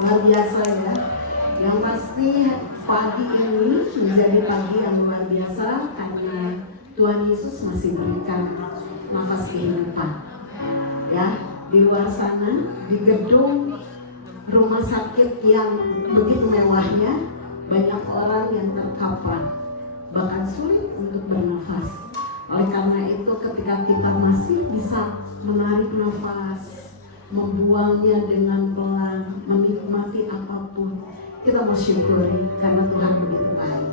Luar biasa ya. Yang pasti pagi ini menjadi pagi yang luar biasa karena Tuhan Yesus masih berikan nafas kehidupan. Ya, di luar sana di gedung rumah sakit yang begitu mewahnya banyak orang yang terkapar, bahkan sulit untuk bernafas. Oleh karena itu ketika kita masih bisa menarik nafas, membuangnya dengan pelan, menikmati apapun, kita bersyukuri karena Tuhan begitu baik.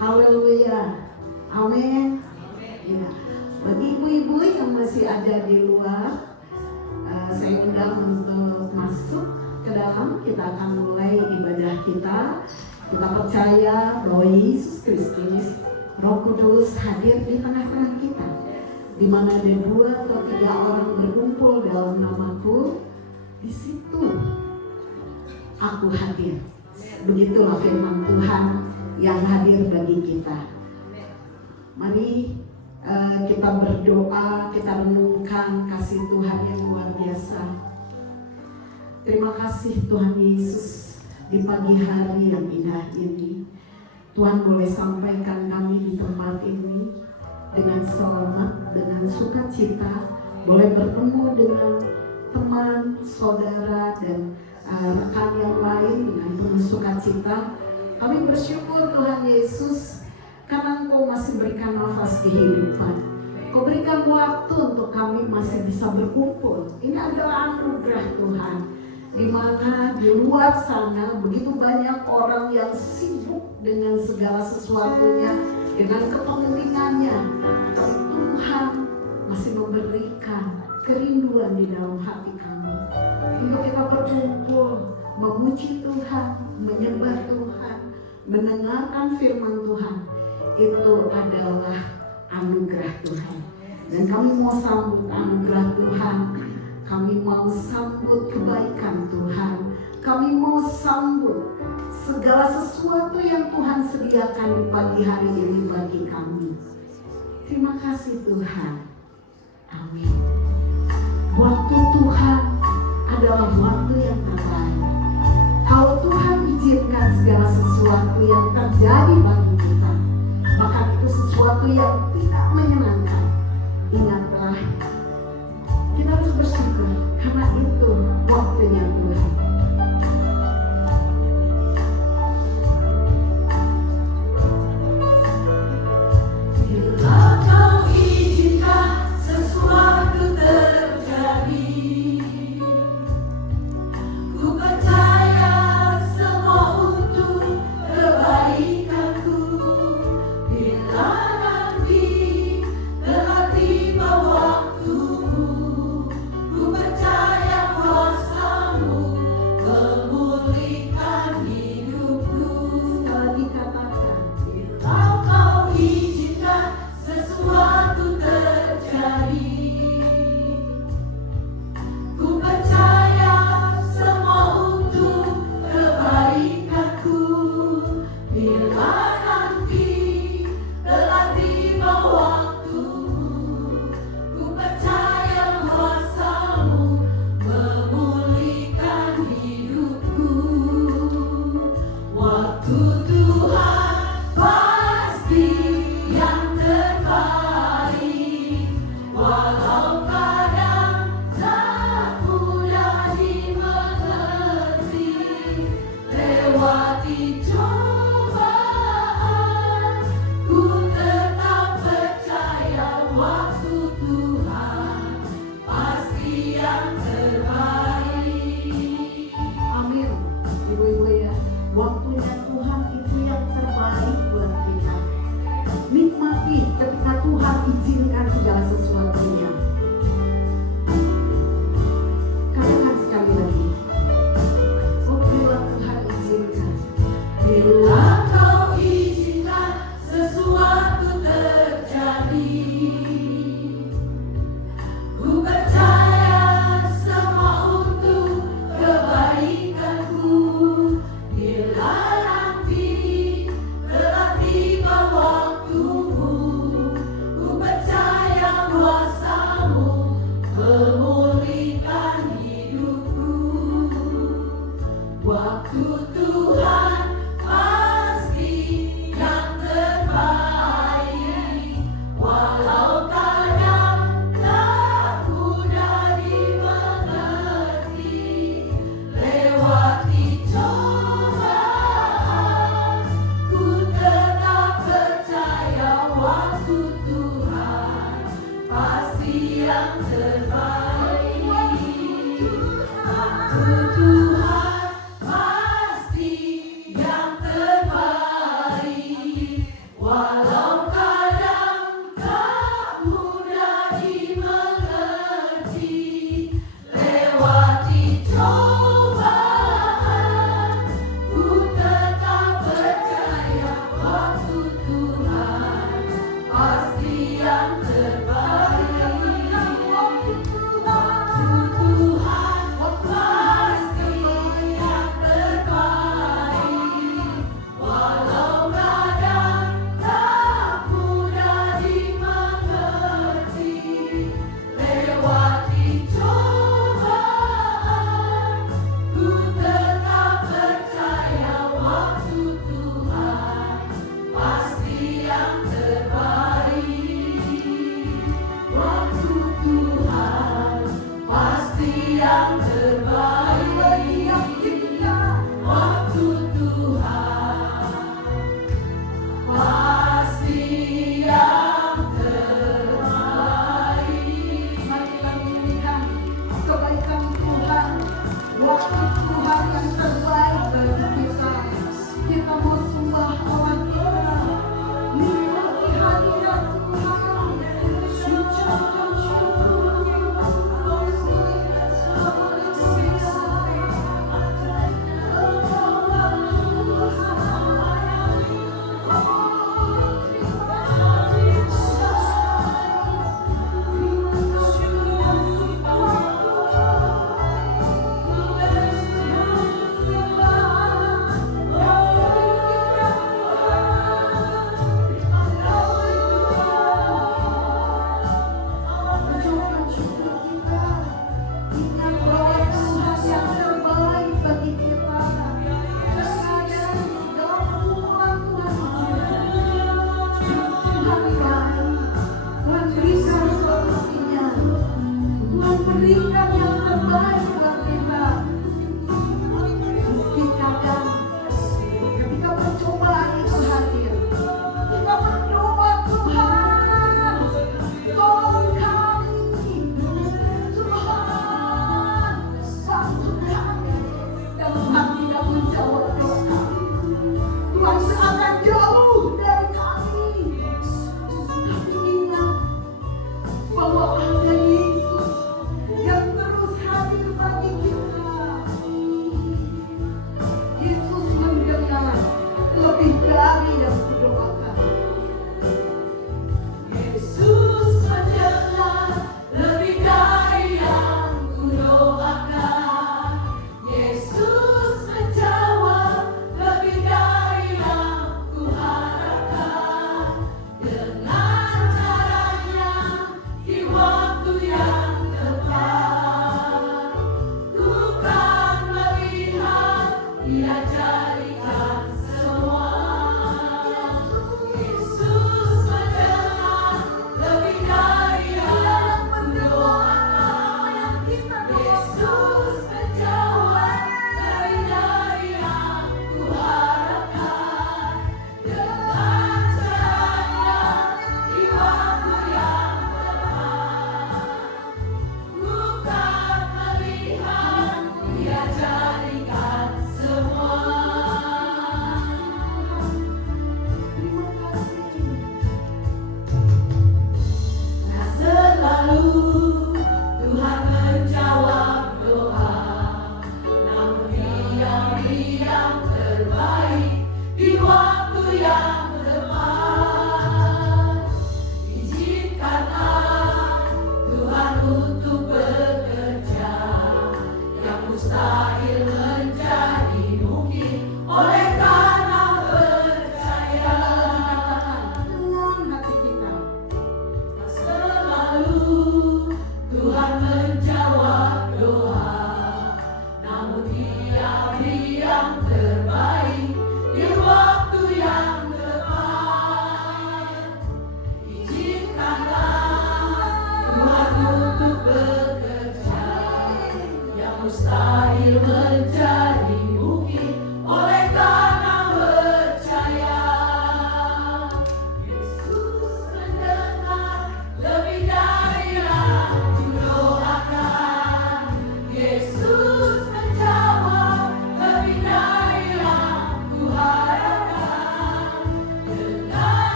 Haleluya, amin. Ya. Bagi ibu-ibu yang masih ada di luar, saya undang untuk masuk ke dalam. Kita akan mulai ibadah kita. Kita percaya bahwa Yesus Kristus, Roh Kudus hadir di tengah-tengah kita. Di mana ada 2 atau 3 orang berkumpul dalam namaku, di situ aku hadir. Begitulah firman Tuhan yang hadir bagi kita. Mari kita berdoa, kita renungkan kasih Tuhan yang luar biasa. Terima kasih Tuhan Yesus, di pagi hari yang indah ini Tuhan boleh sampaikan kami di tempat ini dengan selamat, dengan sukacita, boleh bertemu dengan teman, saudara, dan rekan yang lain dengan penuh sukacita. Kami bersyukur Tuhan Yesus karena Engkau masih berikan nafas kehidupan. Kau berikan waktu untuk kami masih bisa berkumpul. Ini adalah anugerah Tuhan. Di mana di luar sana begitu banyak orang yang sibuk dengan segala sesuatunya, dengan kepentingannya. Tapi Tuhan masih memberikan kerinduan di dalam hati kami untuk kita berkumpul, memuji Tuhan, menyembah Tuhan, mendengarkan firman Tuhan. Itu adalah anugerah Tuhan. Dan kami mau sambut anugerah Tuhan. Kami mau sambut kebaikan Tuhan. Kami mau sambut segala sesuatu yang Tuhan sediakan di pagi hari ini bagi kami. Terima kasih Tuhan. Amin. Waktu Tuhan adalah waktu yang terbaik. Kalau Tuhan izinkan segala sesuatu yang terjadi bagi kita, bahkan itu sesuatu yang tidak menyenangkan, ingatlah, kita harus bersyukur karena itu waktunya Tuhan. Bila Kau izinkan sesuatu terjadi, ku percaya semua untuk kebaikanku. Bila nanti telah tiba waktumu, ku percaya kuasa-Mu.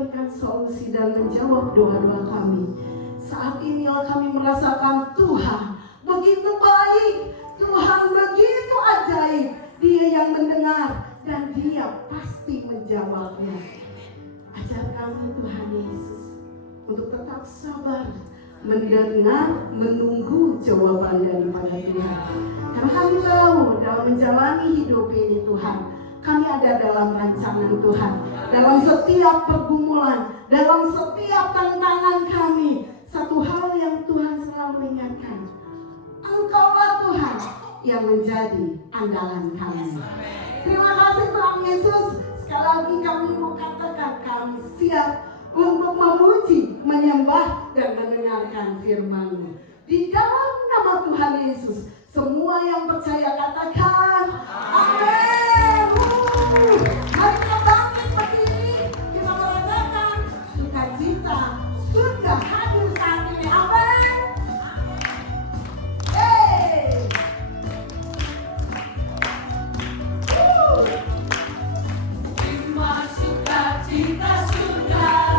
memberikan solusi dan menjawab doa-doa kami. Saat inilah kami merasakan Tuhan begitu baik, Tuhan begitu ajaib. Dia yang mendengar dan Dia pasti menjawabnya. Ajar kami Tuhan Yesus untuk tetap sabar, mendengar, menunggu jawaban daripada Tuhan. Karena kami tahu dalam menjalani hidup ini Tuhan, kami ada dalam rancangan Tuhan. Dalam setiap pergumulan, dalam setiap tantangan kami, satu hal yang Tuhan selalu ingatkan, Engkaulah Tuhan yang menjadi andalan kami. Terima kasih Tuhan Yesus. Sekali lagi kami mau katakan kami siap untuk memuji, menyembah, dan mendengarkan firman-Mu. Di dalam nama Tuhan Yesus, semua yang percaya katakan amin. Mari kita bangkit berdiri, kita merasakan sukacita sudah hadir saat ini. Amin. Terima sukacita sudah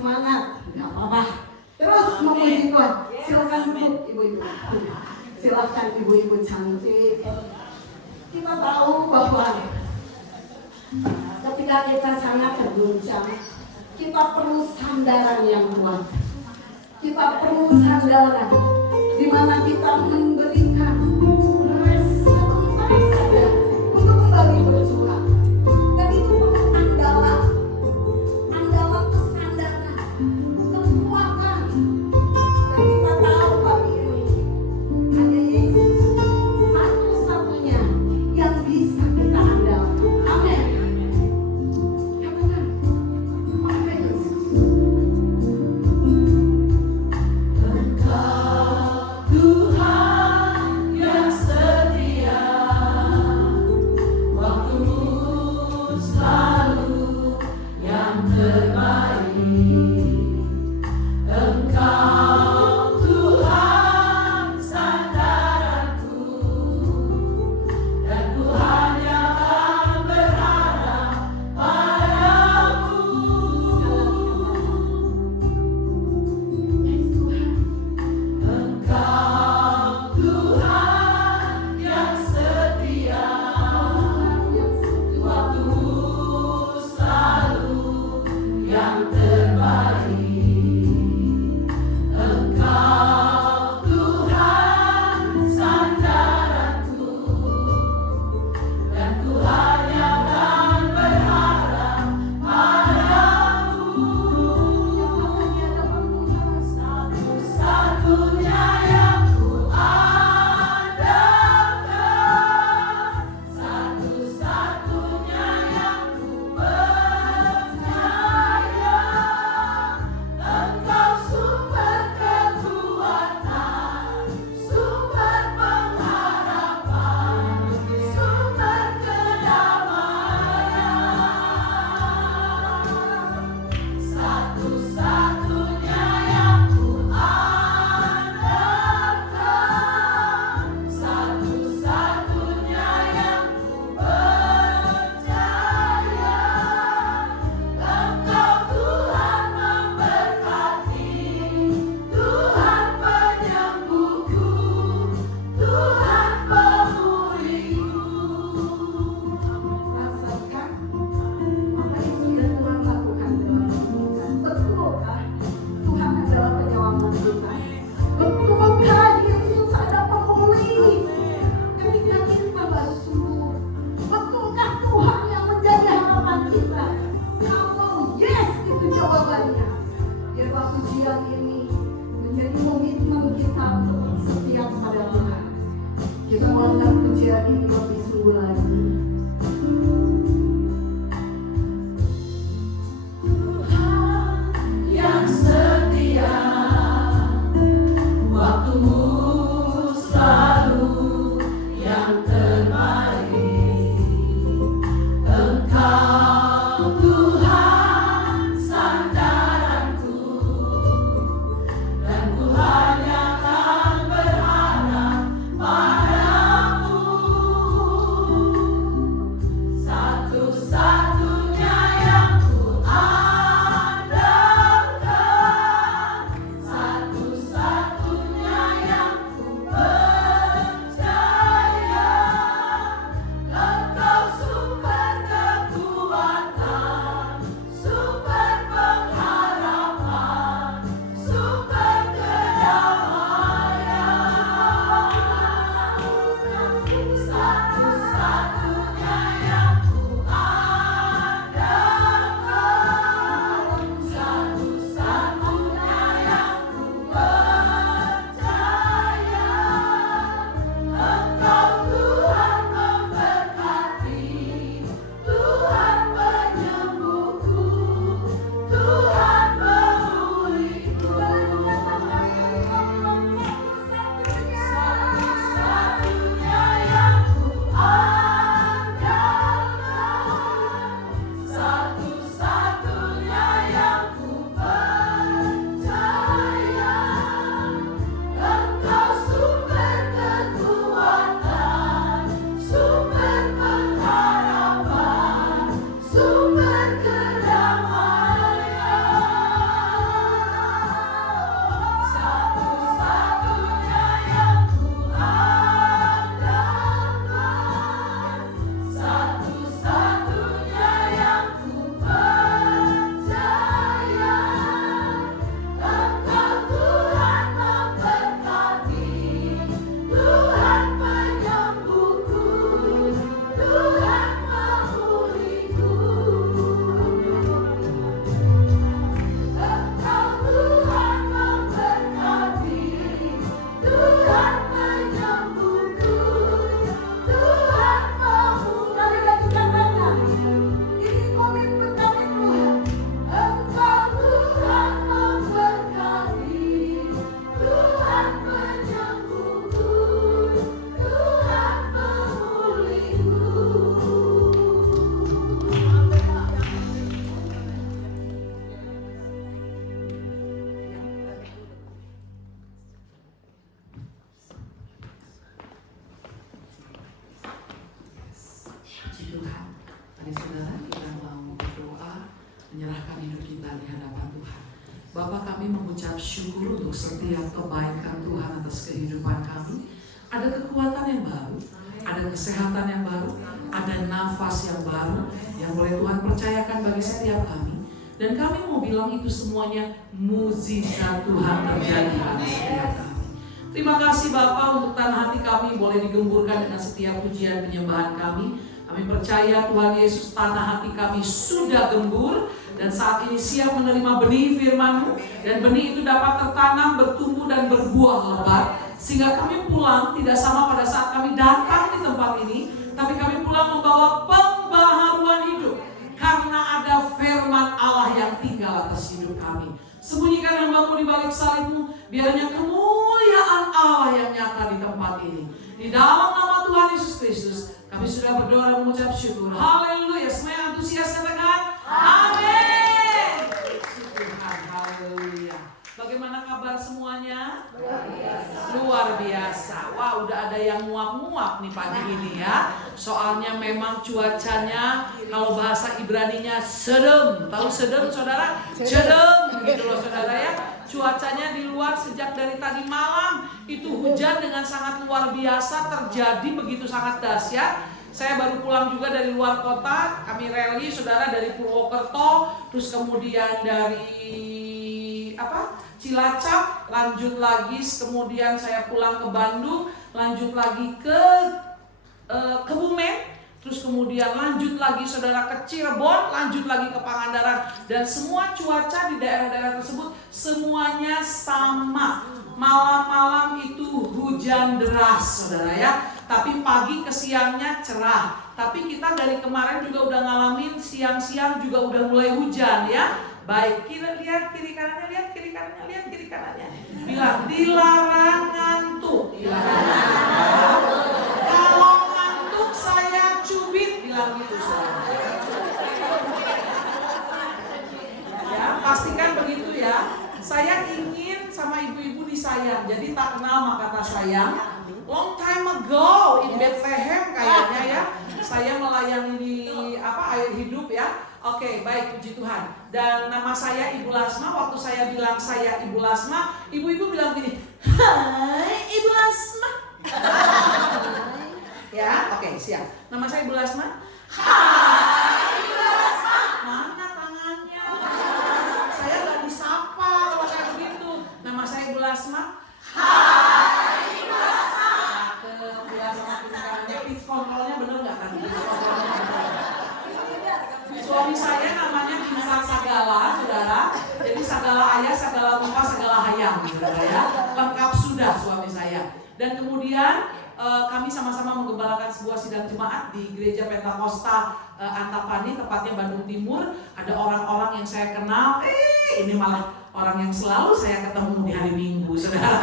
semangat, nggak apa-apa. Terus memuji Tuhan. Silakan duduk ibu-ibu. Silakan ibu-ibu cantik. Kita tahu bahwa ketika kita sangat terguncang, kita perlu sandaran yang kuat. Kita perlu sandaran di mana kita memberikan rasa saja untuk kembali berjuang. Dan itu perlu andalan kesandaran, kekuatan. Dan kita tahu pagi ini hanya Yesus satu-satunya yang bisa kita andalkan. Amin. Katakan, pakai Yesus. Kita menganggap pujian ini lebih sungguh lagi. Tuhan yang setia, waktumu selalu yang terbaik. Engkau Tuhan sandaranku, dan ku hanya akan berharap padamu. Satu-satunya yang ku andalkan, satu-satunya yang ku percaya. Bapa, kami mengucap syukur untuk setiap kebaikan Tuhan atas kehidupan kami. Ada kekuatan yang baru, ada kesehatan yang baru, ada nafas yang baru yang boleh Tuhan percayakan bagi setiap kami. Dan kami mau bilang itu semuanya mukjizat Tuhan terjadi bagi setiap kami. Terima kasih Bapa untuk tanah hati kami boleh digemburkan dengan setiap pujian penyembahan kami. Kami percaya Tuhan Yesus, tanah hati kami sudah gembur dan saat ini siap menerima benih firman-Mu, dan benih itu dapat tertanam, bertumbuh dan berbuah lebat, sehingga kami pulang tidak sama pada saat kami datang di tempat ini, tapi kami pulang membawa pembaharuan hidup karena ada firman Allah yang tinggal atas hidup kami. Sembunyikan hamba-Mu di balik salib-Mu, biarnya kemuliaan Allah yang nyata di tempat ini. Di dalam nama Tuhan Yesus Kristus kami sudah berdoa dan mengucap syukur. Haleluya. Semua yang antusias katakan amin. Tuhan, haleluya. Bagaimana kabar semuanya? Luar biasa. Wah, udah ada yang muak-muak nih pagi ini ya. Soalnya memang cuacanya, kalau bahasa Ibraninya sedem. Tahu sedem saudara? Sedem gitu loh saudara ya. Cuacanya di luar sejak dari tadi malam itu hujan dengan sangat luar biasa terjadi, begitu sangat dahsyat. Saya baru pulang juga dari luar kota, kami rally saudara dari Purwokerto, terus kemudian dari Cilacap, lanjut lagi, kemudian saya pulang ke Bandung, lanjut lagi ke Kebumen. Terus kemudian lanjut lagi saudara ke Cirebon, lanjut lagi ke Pangandaran. Dan semua cuaca di daerah-daerah tersebut semuanya sama. Malam-malam itu hujan deras saudara ya. Tapi pagi ke siangnya cerah. Tapi kita dari kemarin juga udah ngalamin siang-siang juga udah mulai hujan ya. Baik, lihat kiri kanannya, lihat kiri kanannya, lihat kiri kanannya. Bilang dilarang ngantuk. Kalau ngantuk saya cubit, bilang gitu saudara. Ya, pastikan begitu ya. Saya ingin sama ibu-ibu disayang, jadi tak kenal maka kata sayang. Long time ago in Bethlehem kayaknya ya, saya melayani di air hidup ya. Oke, baik, puji Tuhan. Dan nama saya Ibu Lasma. Waktu saya bilang saya Ibu Lasma, ibu-ibu bilang gini, hai Ibu Lasma. Ya, oke, siap. Nama saya Ibu Lasma. Hai Ibu Lasma. Mana tangannya? Saya gak disapa kalau kayak begitu. Nama saya Ibu Lasma. Hai Ibu Lasma. Cakep, Ibu Lasma. Pitch kontrolnya bener gak tadi? Suami saya namanya Bisa Sagala, saudara. Jadi Sagala Ayah, Sagala Rupa, Sagala Hayang, saudara ya. Lengkap sudah suami saya. Dan kemudian kami sama-sama menggembalakan sebuah sidang jemaat di Gereja Pentakosta Antapani, tepatnya Bandung Timur. Ada orang-orang yang saya kenal. Ini malah orang yang selalu saya ketemu di hari Minggu, saudara.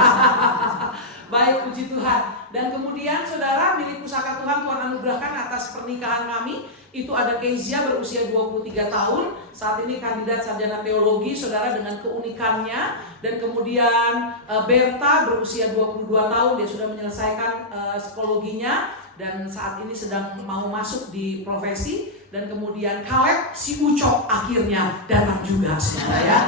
Baik, puji Tuhan. Dan kemudian saudara, milik pusaka Tuhan anugerahkan atas pernikahan kami. Itu ada Kezia berusia 23 tahun, saat ini kandidat sarjana teologi saudara dengan keunikannya. Dan kemudian Berta berusia 22 tahun, dia sudah menyelesaikan psikologinya dan saat ini sedang mau masuk di profesi. Dan kemudian Kaleb si Ucok akhirnya datang juga saudara ya.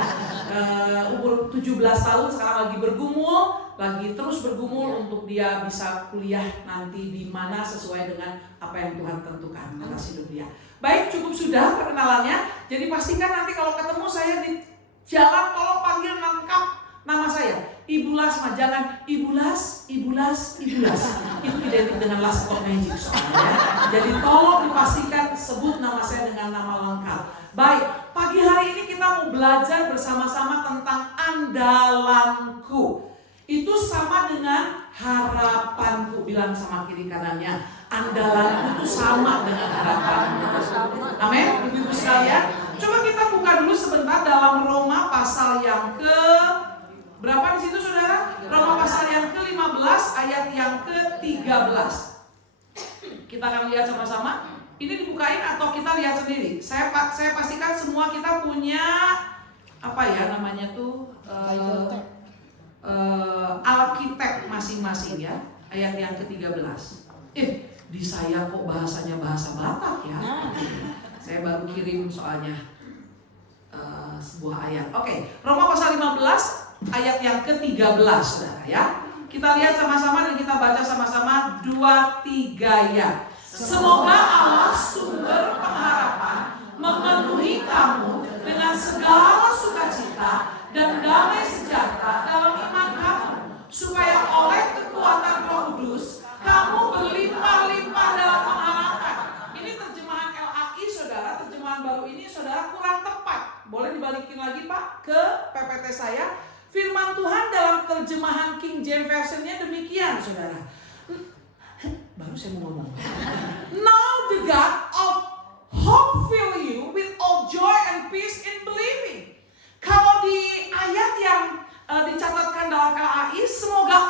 Umur 17 tahun sekarang lagi bergumul, lagi terus bergumul untuk dia bisa kuliah nanti di mana sesuai dengan apa yang Tuhan tentukan atas hidup dia. Baik, cukup sudah perkenalannya. Jadi pastikan nanti kalau ketemu saya di jalan tolong panggil lengkap nama saya. Ibu Lasma, jangan Ibu Las, Ibu Las, Ibu Las. Itu identik dengan Las Top Magic soalnya. Jadi tolong dipastikan sebut nama saya dengan nama lengkap. Baik, pagi hari ini kita mau belajar bersama-sama tentang andalanku. Itu sama dengan harapanku. Bilang sama kiri kanannya, andalanku itu sama dengan harapanku. Amin, ibu-ibu sekalian. Coba kita buka dulu sebentar dalam Roma pasal yang berapa di situ saudara? Roma pasal yang ke-15 ayat yang ke-13. Kita akan lihat sama-sama. Ini dibukain atau kita lihat sendiri? Saya pastikan semua kita punya apa ya namanya tuh Alkitab masing-masing ya. Ayat yang ke-13. Di saya kok bahasanya bahasa Batak ya. Saya baru kirim soalnya sebuah ayat. Oke, Roma pasal 15 ayat yang ke-13 saudara ya. Kita lihat sama-sama dan kita baca sama-sama 2-3 ya. Semoga Allah sumber pengharapan memenuhi kamu dengan segala sukacita dan damai sejahtera dalam iman kamu, supaya oleh kekuatan Roh Kudus kamu berlimpah-limpah dalam pengharapan. Ini terjemahan LAI saudara, terjemahan baru ini saudara kurang tepat. Boleh dibalikin lagi Pak ke PPT saya. Firman Tuhan dalam terjemahan King James Version-nya demikian saudara. Baru saya mau ngomong. Now the God of hope fill you with all joy and peace in believing. Kalau di ayat yang dicatatkan dalam KAI, semoga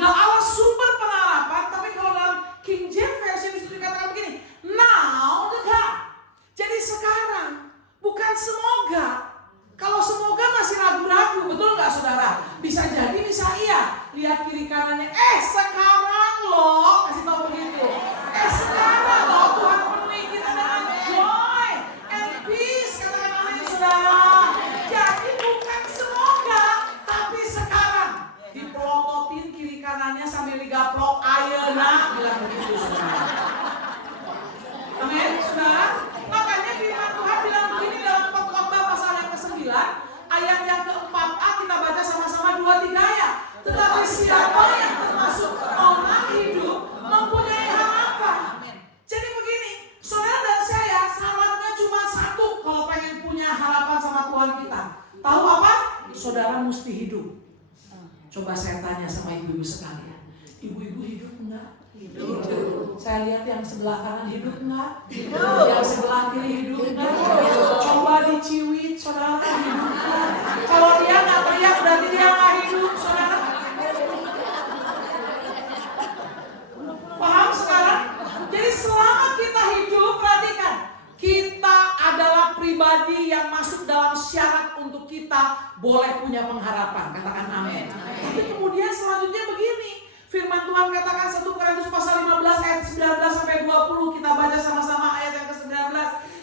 Allah sumber pengharapan. Tapi kalau dalam King James Version dikatakan begini, now the God. Jadi sekarang, bukan semoga. Kalau semoga masih ragu-ragu, betul nggak saudara? Bisa jadi, bisa iya. Lihat kiri kanannya, sekarang loh, kasih tahu begitu. Sekarang loh Tuhan penuhi kita dengan joy and peace, katakan amin saudara. Jadi bukan semoga, tapi sekarang. Dipelototin kiri kanannya sambil digaplok, ayeuna, bilang begitu saudara. Amin saudara. Makanya firman Tuhan bilang begini dalam Khotbah pasal yang ke-9 ayat yang ke-4a, kita baca sama-sama 2-3 ya. Tetapi siapa yang termasuk orang hidup mempunyai harapan. Jadi begini, saudara dan saya syaratnya cuma satu kalau pengen punya harapan sama Tuhan kita. Tahu apa? Saudara mesti hidup. Coba saya tanya sama ibu-ibu sekalian. Ibu-ibu hidup enggak? Hidup. Saya lihat yang sebelah kanan hidup enggak? Hidup. Yang sebelah kiri hidup enggak? Hidup. Coba diciwit saudara, hidup enggak? Kalau dia enggak teriak berarti dia enggak hidup saudara. Paham sekarang? Jadi selama kita hidup, perhatikan, kita adalah pribadi yang masuk dalam syarat untuk kita boleh punya pengharapan. Katakan amin. Tapi kemudian selanjutnya begini, firman Tuhan katakan 1 Korintus pasal 15 ayat 19 sampai 20. Kita baca sama-sama ayat yang ke-19.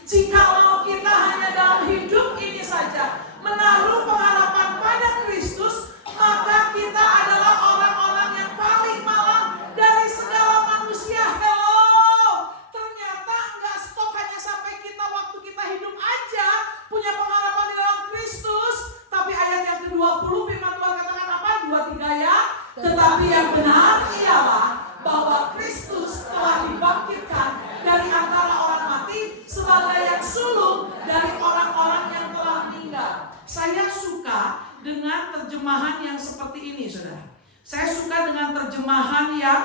Jikalau kita hanya dalam hidup ini saja menaruh pengharapan pada Kristus, maka kita adalah orang-orang yang paling malang dari segala manusia. Hello, ternyata nggak stop hanya sampai kita waktu kita hidup aja punya pengharapan di dalam Kristus. Tapi ayat yang ke-20 firman Tuhan katakan apa? 2-3 ya. Tetapi yang benar ialah bahwa Kristus telah dibangkitkan dari antara orang mati sebagai yang sulung dari orang-orang yang telah meninggal. Saya suka dengan terjemahan yang seperti ini saudara. Saya suka dengan terjemahan yang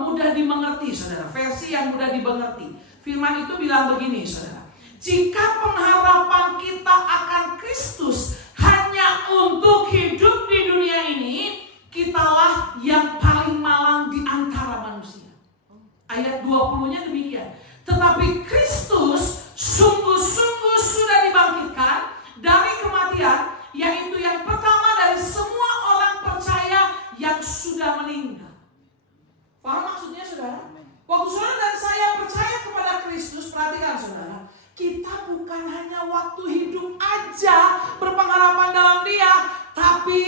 mudah dimengerti saudara. Versi yang mudah dimengerti. Firman itu bilang begini saudara. Jika pengharapan kita akan Kristus hanya untuk hidup di dunia ini, kitalah yang paling malang di antara manusia. Ayat 20-nya demikian. Tetapi Kristus sungguh-sungguh sudah dibangkitkan dari kematian, yaitu yang pertama dari semua orang percaya yang sudah meninggal. Paham maksudnya saudara? Waktu saudara dan saya percaya kepada Kristus, perhatikan saudara, kita bukan hanya waktu hidup aja berpengharapan dalam Dia, tapi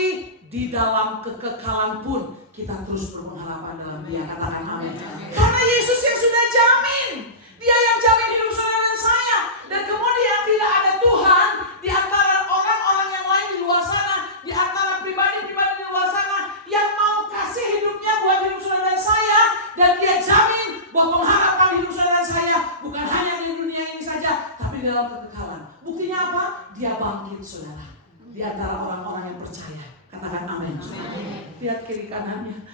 di dalam kekekalan pun kita terus berpengharapan dalam Dia. Katakan amin. Karena Yesus yang sudah jamin, Dia yang jamin hidup saudara dan saya. Dan kemudian tidak ada Tuhan di antara orang-orang yang lain di luar sana, di antara pribadi-pribadi di luar sana yang mau kasih hidupnya buat hidup saudara dan saya. Dan Dia jamin bahwa pengharapan hidup saudara dan saya bukan hanya di dunia ini saja, tapi dalam kekekalan. Buktinya apa? Dia bangkit saudara di antara orang-orang yang percaya. Katakan amin. Lihat kiri kanannya.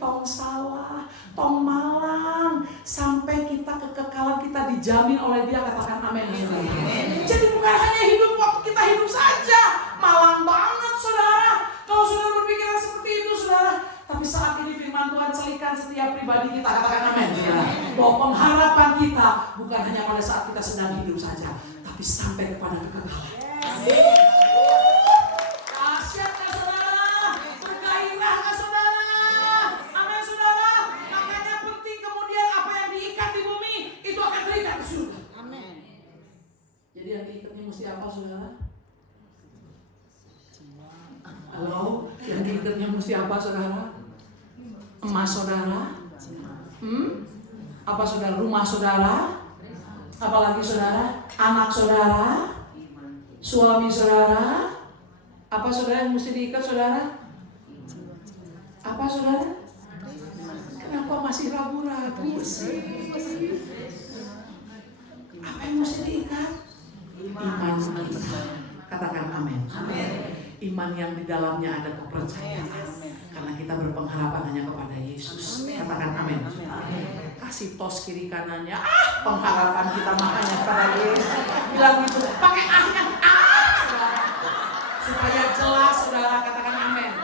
Tong salah, tong malang, sampai kita kekekalan kita dijamin oleh Dia. Katakan amin. Jadi bukan hanya hidup waktu kita hidup saja. Malang banget saudara kalau saudara berpikiran seperti itu saudara. Tapi saat ini firman Tuhan celikan setiap pribadi kita. Katakan amin saudara. Bahwa pengharapan kita bukan hanya pada saat kita sedang hidup saja, tapi sampai kepada kekekalan. apa saudara? Emas saudara? Apa saudara? Rumah saudara? Apalagi saudara? Anak saudara? Suami saudara? Apa saudara yang mesti diikat saudara? Apa saudara? Kenapa masih ragu-ragu sih? Apa yang mesti diikat? Iman kita. Katakan amin. Iman yang di dalamnya ada kepercayaan. Karena kita berpengharapan hanya kepada Yesus. Katakan amin. Kasih tos kiri kanannya. Pengharapan kita makanya kepada Yesus. Bilang gitu. Pakai ahnya. Supaya jelas saudara, katakan amin.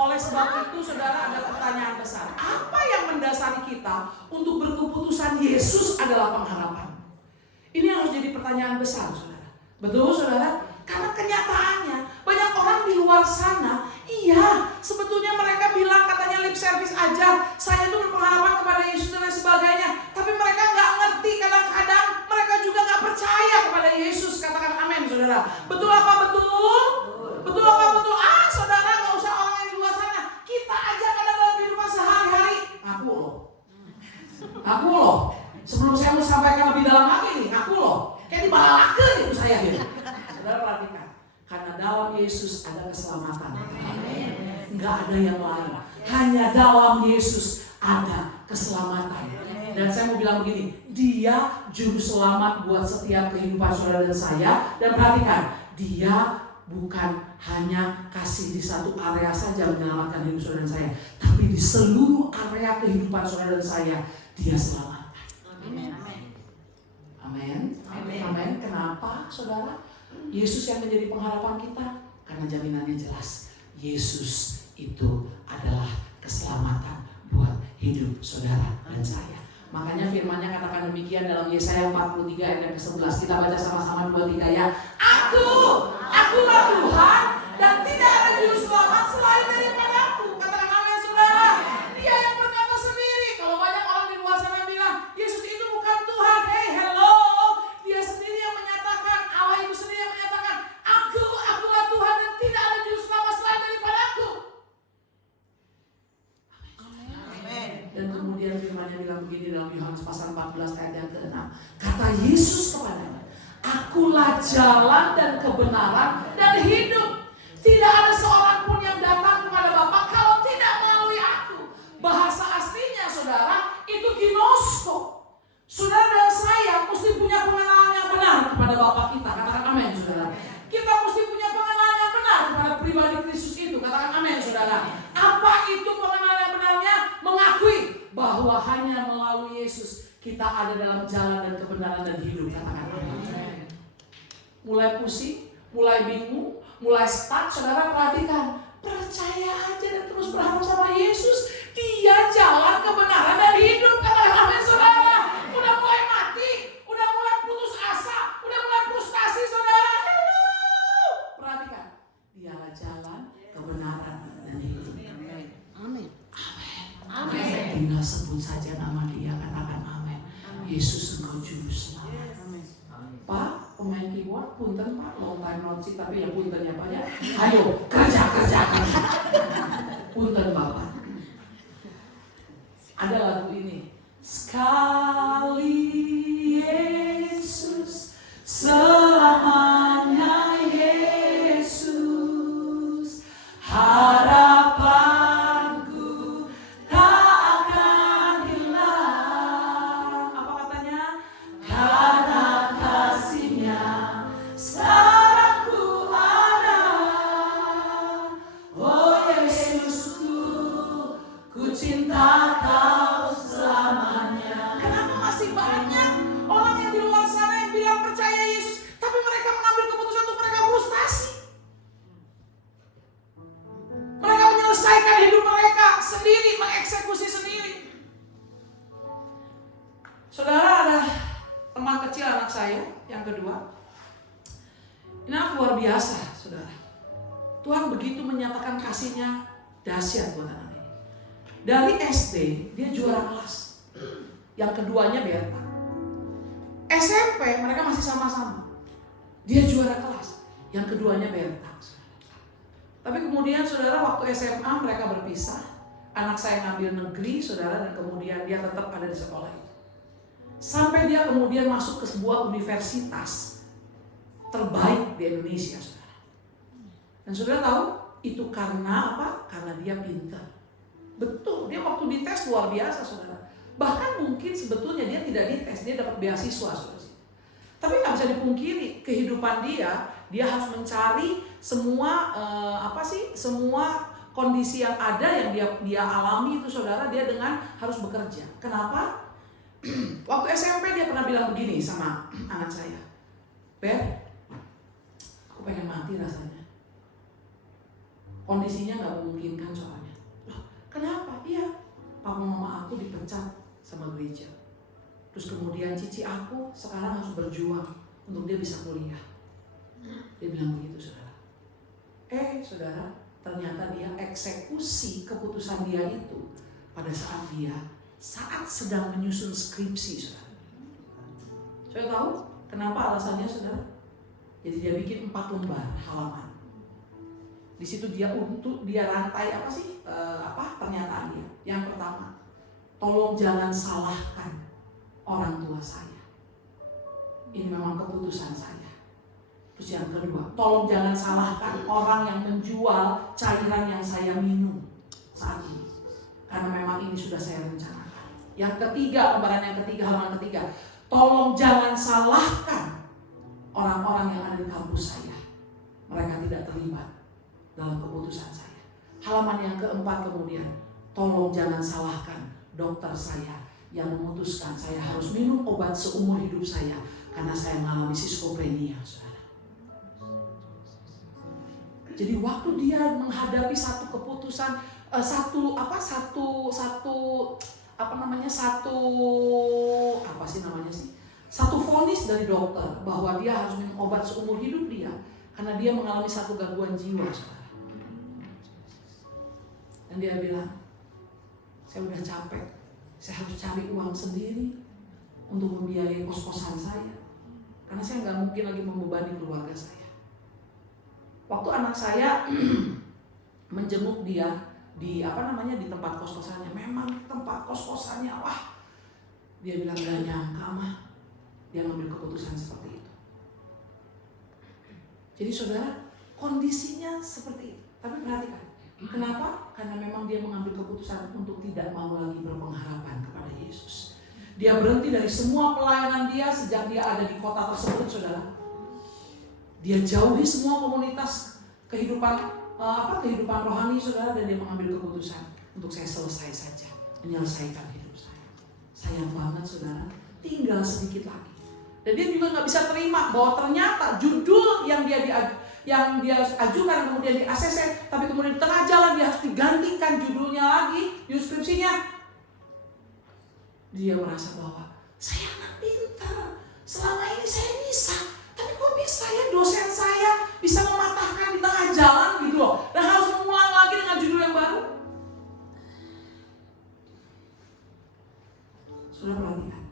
Oleh sebab itu saudara, ada pertanyaan besar. Apa yang mendasari kita untuk berkeputusan Yesus adalah pengharapan? Ini harus jadi pertanyaan besar saudara. Betul saudara? Karena kenyataannya banyak orang di luar sana, iya sebetulnya mereka bilang katanya lip service aja, saya itu berpengharapan kepada Yesus dan lain sebagainya, tapi mereka nggak ngerti, kadang-kadang mereka juga nggak percaya kepada Yesus. Katakan amin saudara. Betul apa betul? Betul apa betul? Saudara, nggak usah orang yang di luar sana, kita aja kadang dalam kehidupan sehari-hari ngaku loh. Sebelum saya mau sampaikan lebih dalam lagi nih, ngaku loh, kayak dibalalakan itu saya gitu. Saudara perhatikan, karena dalam Yesus ada keselamatan. Enggak ada yang lain. Hanya dalam Yesus ada keselamatan. Dan saya mau bilang begini, Dia juru selamat buat setiap kehidupan saudara dan saya. Dan perhatikan, Dia bukan hanya kasih di satu area saja menyelamatkan hidup saudara dan saya, tapi di seluruh area kehidupan saudara dan saya, Dia selamatkan. Amin. Kenapa saudara? Yesus yang menjadi pengharapan kita, karena jaminannya jelas. Yesus itu adalah keselamatan buat hidup saudara dan saya. Makanya firman-Nya katakan demikian dalam Yesaya 43 ayat yang ke-11. Kita baca sama-sama 2-3 ya. Akulah Tuhan dan tidak ada juru selamat selain daripada Aku. Katakan amin saudara. Dia yang berkata sendiri. Kalau banyak orang di luar sana bilang Yesus itu bukan Tuhan. Hey, hello. Dia sendiri yang menyatakan, Allah itu sendiri yang menyatakan, Akulah Tuhan dan tidak ada juru selamat selain daripada Aku. Amin. Dan kemudian firman-Nya bilang begini dalam Yohanes pasal 14 ayat yang ke-6. Kata Yesus kepadanya, Akulah jalan dan kebenaran dan hidup. Tidak ada seorang pun yang datang kepada Bapa kalau tidak melalui Aku. Bahasa aslinya saudara itu ginosko. Saudara dan saya mesti punya pengenalan yang benar kepada Bapa kita. Katakan amin saudara. Kita mesti punya pengenalan yang benar kepada pribadi Kristus itu. Katakan amin saudara. Apa itu pengenalan yang benarnya? Mengakui bahwa hanya melalui Yesus kita ada dalam jalan dan kebenaran dan hidup. Katakan amin. Mulai pusing, mulai bingung, mulai stuck, saudara perhatikan. Percaya aja dan terus berharap sama Yesus. Dia jalan kebenaran dan hidup. Katakan amin saudara. Udah mulai mati, udah mulai putus asa, udah mulai frustasi saudara. Hello. Perhatikan. Dialah jalan kebenaran dan hidup. Amin. Tinggal sebut saja nama Dia, katakan amin. Yesus engkau juru selamat. Pak, pemain keyboard, punten Pak, long time no see, tapi ya punten ya Pak ya. Ayo, kerja. Punten Bapak. Ada lagu ini. Sekali Yesus, selamanya Yesus, harapanku tak akan hilang. Apa katanya? Karena kasih-Nya sekarang ku ada. Oh Yesusku, ku cinta Kau selamanya. Kenapa masih banyak orang yang di luar sana yang bilang percaya Yesus, tapi mereka mengambil keputusan untuk mereka frustasi. Mereka menyelesaikan hidup mereka sendiri, mengeksekusi sendiri. Saudara, ada teman kecil anak saya yang kedua. Ini anak luar biasa, saudara. Tuhan begitu menyatakan kasih-Nya dahsyat buat anak ini. Dari SD dia juara kelas. Yang keduanya Berta. SMP mereka masih sama-sama. Dia juara kelas. Yang keduanya Berta. Tapi kemudian saudara, waktu SMA mereka berpisah. Anak saya ngambil negeri saudara, dan kemudian dia tetap ada di sekolah itu. Sampai dia kemudian masuk ke sebuah universitas terbaik di Indonesia saudara. Dan saudara tahu itu karena apa? Karena dia pintar. Betul, dia waktu dites luar biasa saudara. Bahkan mungkin sebetulnya dia tidak dites, dia dapat beasiswa saudara. Tapi nggak bisa dipungkiri kehidupan dia harus mencari semua semua kondisi yang ada yang dia alami itu saudara, dia dengan harus bekerja. Kenapa? Waktu SMP dia pernah bilang begini sama anak saya, "Ber, aku pengen mati rasanya. Kondisinya nggak memungkinkan soalnya." Loh, kenapa? Iya, papa mama aku dipecat sama gereja. Terus kemudian cici aku sekarang harus berjuang untuk dia bisa kuliah. Dia bilang begitu saudara. Saudara, ternyata dia eksekusi keputusan dia itu pada saat sedang menyusun skripsi saudara. Saya tahu kenapa alasannya saudara. Jadi dia bikin 4 lembar halaman. Di situ dia rantai pernyataan dia. Yang pertama, tolong jangan salahkan orang tua saya. Ini memang keputusan saya. Terus yang kedua, tolong jangan salahkan orang yang menjual cairan yang saya minum saat ini. Karena memang ini sudah saya rencanakan. Yang ketiga, lembaran yang ketiga, halaman ketiga, tolong jangan salahkan orang-orang yang ada di kampus saya. Mereka tidak terlibat dalam keputusan saya. Halaman yang keempat kemudian, tolong jangan salahkan dokter saya yang memutuskan saya harus minum obat seumur hidup saya karena saya mengalami skizofrenia, saudara. Jadi waktu dia menghadapi satu keputusan, satu vonis dari dokter bahwa dia harus minum obat seumur hidup dia karena dia mengalami satu gangguan jiwa, saudara. Dan dia bilang, saya udah capek, saya harus cari uang sendiri untuk membiayai kos-kosan saya karena saya nggak mungkin lagi membebani keluarga saya. Waktu anak saya menjenguk dia di tempat kos-kosannya, memang tempat kos-kosannya dia bilang gak nyangka mah dia ngambil keputusan seperti itu. Jadi saudara, kondisinya seperti itu. Tapi perhatikan, kenapa? Karena memang dia mengambil keputusan untuk tidak mau lagi berpengharapan kepada Yesus. Dia berhenti dari semua pelayanan dia sejak dia ada di kota tersebut, saudara. Dia jauhi semua komunitas kehidupan rohani, saudara, dan dia mengambil keputusan untuk saya selesai saja menyelesaikan hidup saya. Sayang banget, saudara, tinggal sedikit lagi. Dan dia juga nggak bisa terima bahwa ternyata judul yang dia ajukan kemudian di ACC, tapi kemudian di tengah jalan dia harus digantikan judulnya lagi, deskripsinya. Dia merasa bahwa saya anak pintar, selama ini saya bisa, tapi kok bisa ya dosen saya bisa mematahkan di tengah jalan gitu loh, dan harus mengulang lagi dengan judul yang baru. Sudah perhatikan,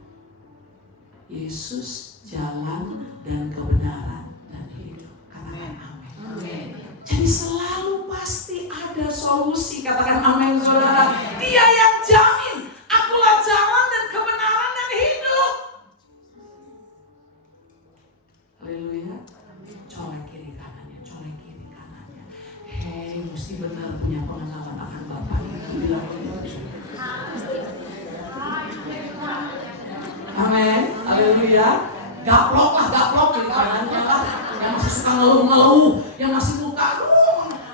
Yesus jalan dan kebenaran dan hidup. Katakan amin. Jadi selalu pasti ada solusi. Katakan amin, saudara. Dia yang jamin, akulah jalan dan kebenaran dan hidup. Haleluya. Colek kiri kanannya, colek kiri kanannya. Hei, mesti benar punya pengenalan akan Bapak itu. Amin. Haleluya. Gaplok kiri kanannya lah. Yang masih suka ngeluh-ngeluh, yang masih muka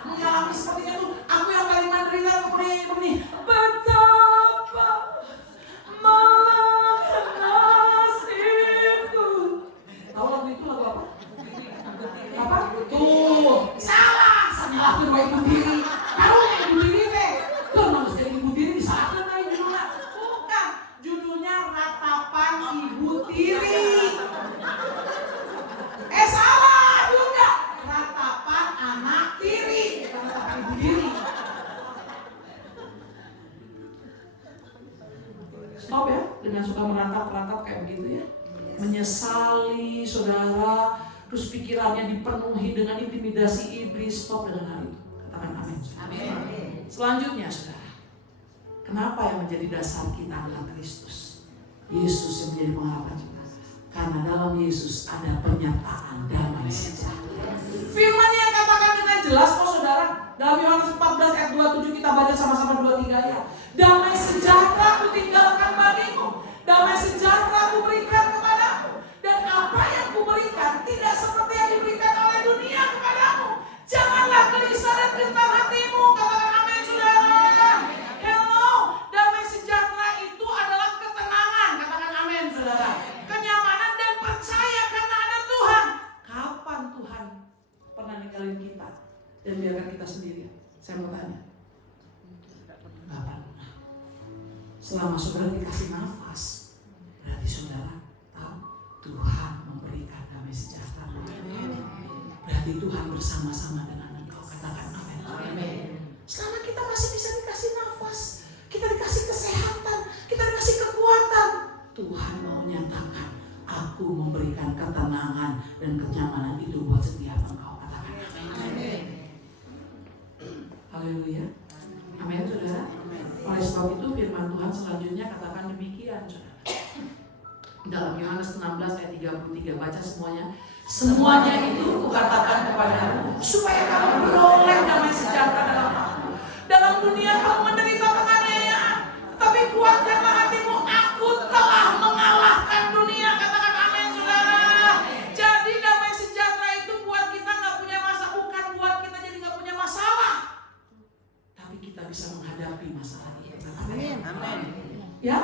mengalami sepertinya tuh, aku yang paling menderita begini. Betapa malang nasibku. Tahu lagu itu lagu apa? Apa? Tuh, salah. Sama lagu ibu diri. Tahu ibu diri teh? Tuh harus jadi ibu diri di saat itu judulnya. Bukan, judulnya Ratapan Ibu Tiri. Salah juga. Ratapan anak tiri, bukan ratapan ibu diri. Stop ya, dengan suka meratap-ratap kayak begitu ya. Menyesali saudara, terus pikirannya dipenuhi dengan intimidasi iblis. Stop dengan hal itu. Katakan amin. Amin. Selanjutnya saudara, kenapa yang menjadi dasar kita adalah Kristus? Yesus yang menjadi pengharapan kita. Karena dalam Yesus ada pernyataan damai sejahtera. Firman-Nya yang katakan dengan jelas kok saudara. Dalam Yohanes 14 ayat 27 kita baca sama-sama 2-3 ya. Damai sejahtera aku tinggalkan bagimu, damai sejahtera aku berikan kepadamu, dan apa yang aku berikan tidak seperti yang diberikan oleh dunia kepadamu. Janganlah gelisah dan gentar hatimu. Katakan amin saudara. Hello, damai sejahtera itu adalah ketenangan. Katakan amin saudara. Kenyamanan dan percaya karena ada Tuhan. Kapan Tuhan pernah ninggalin kita dan biarkan kita sendirian? Saya mau tanya. Gak pernah. Selama saudara dikasih nafas, berarti saudara tahu Tuhan memberikan damai sejahtera. Berarti Tuhan bersama-sama dengan engkau. Katakan amin. Selama kita masih bisa dikasih nafas, kita dikasih kesehatan, kita dikasih kekuatan, Tuhan mau nyatakan, aku memberikan ketenangan dan kenyamanan itu buat setiap engkau. Katakan amin. Haleluya. Amin saudara. Oleh sebab itu firman Tuhan selanjutnya katakan demikian saudara. Dalam Yohanes 16 ayat 33, baca semuanya. Semuanya itu kukatakan kepadamu supaya kamu beroleh damai sejahtera dalam aku. Dalam dunia kamu menderita penganiayaan, tetapi kuatkanlah hatimu, aku telah mengalahkan dunia. Katakan amin saudara. Jadi damai sejahtera itu buat kita gak punya masalah, bukan buat kita jadi gak punya masalah, tapi kita bisa menghadapi masalah itu. Amin. Ya,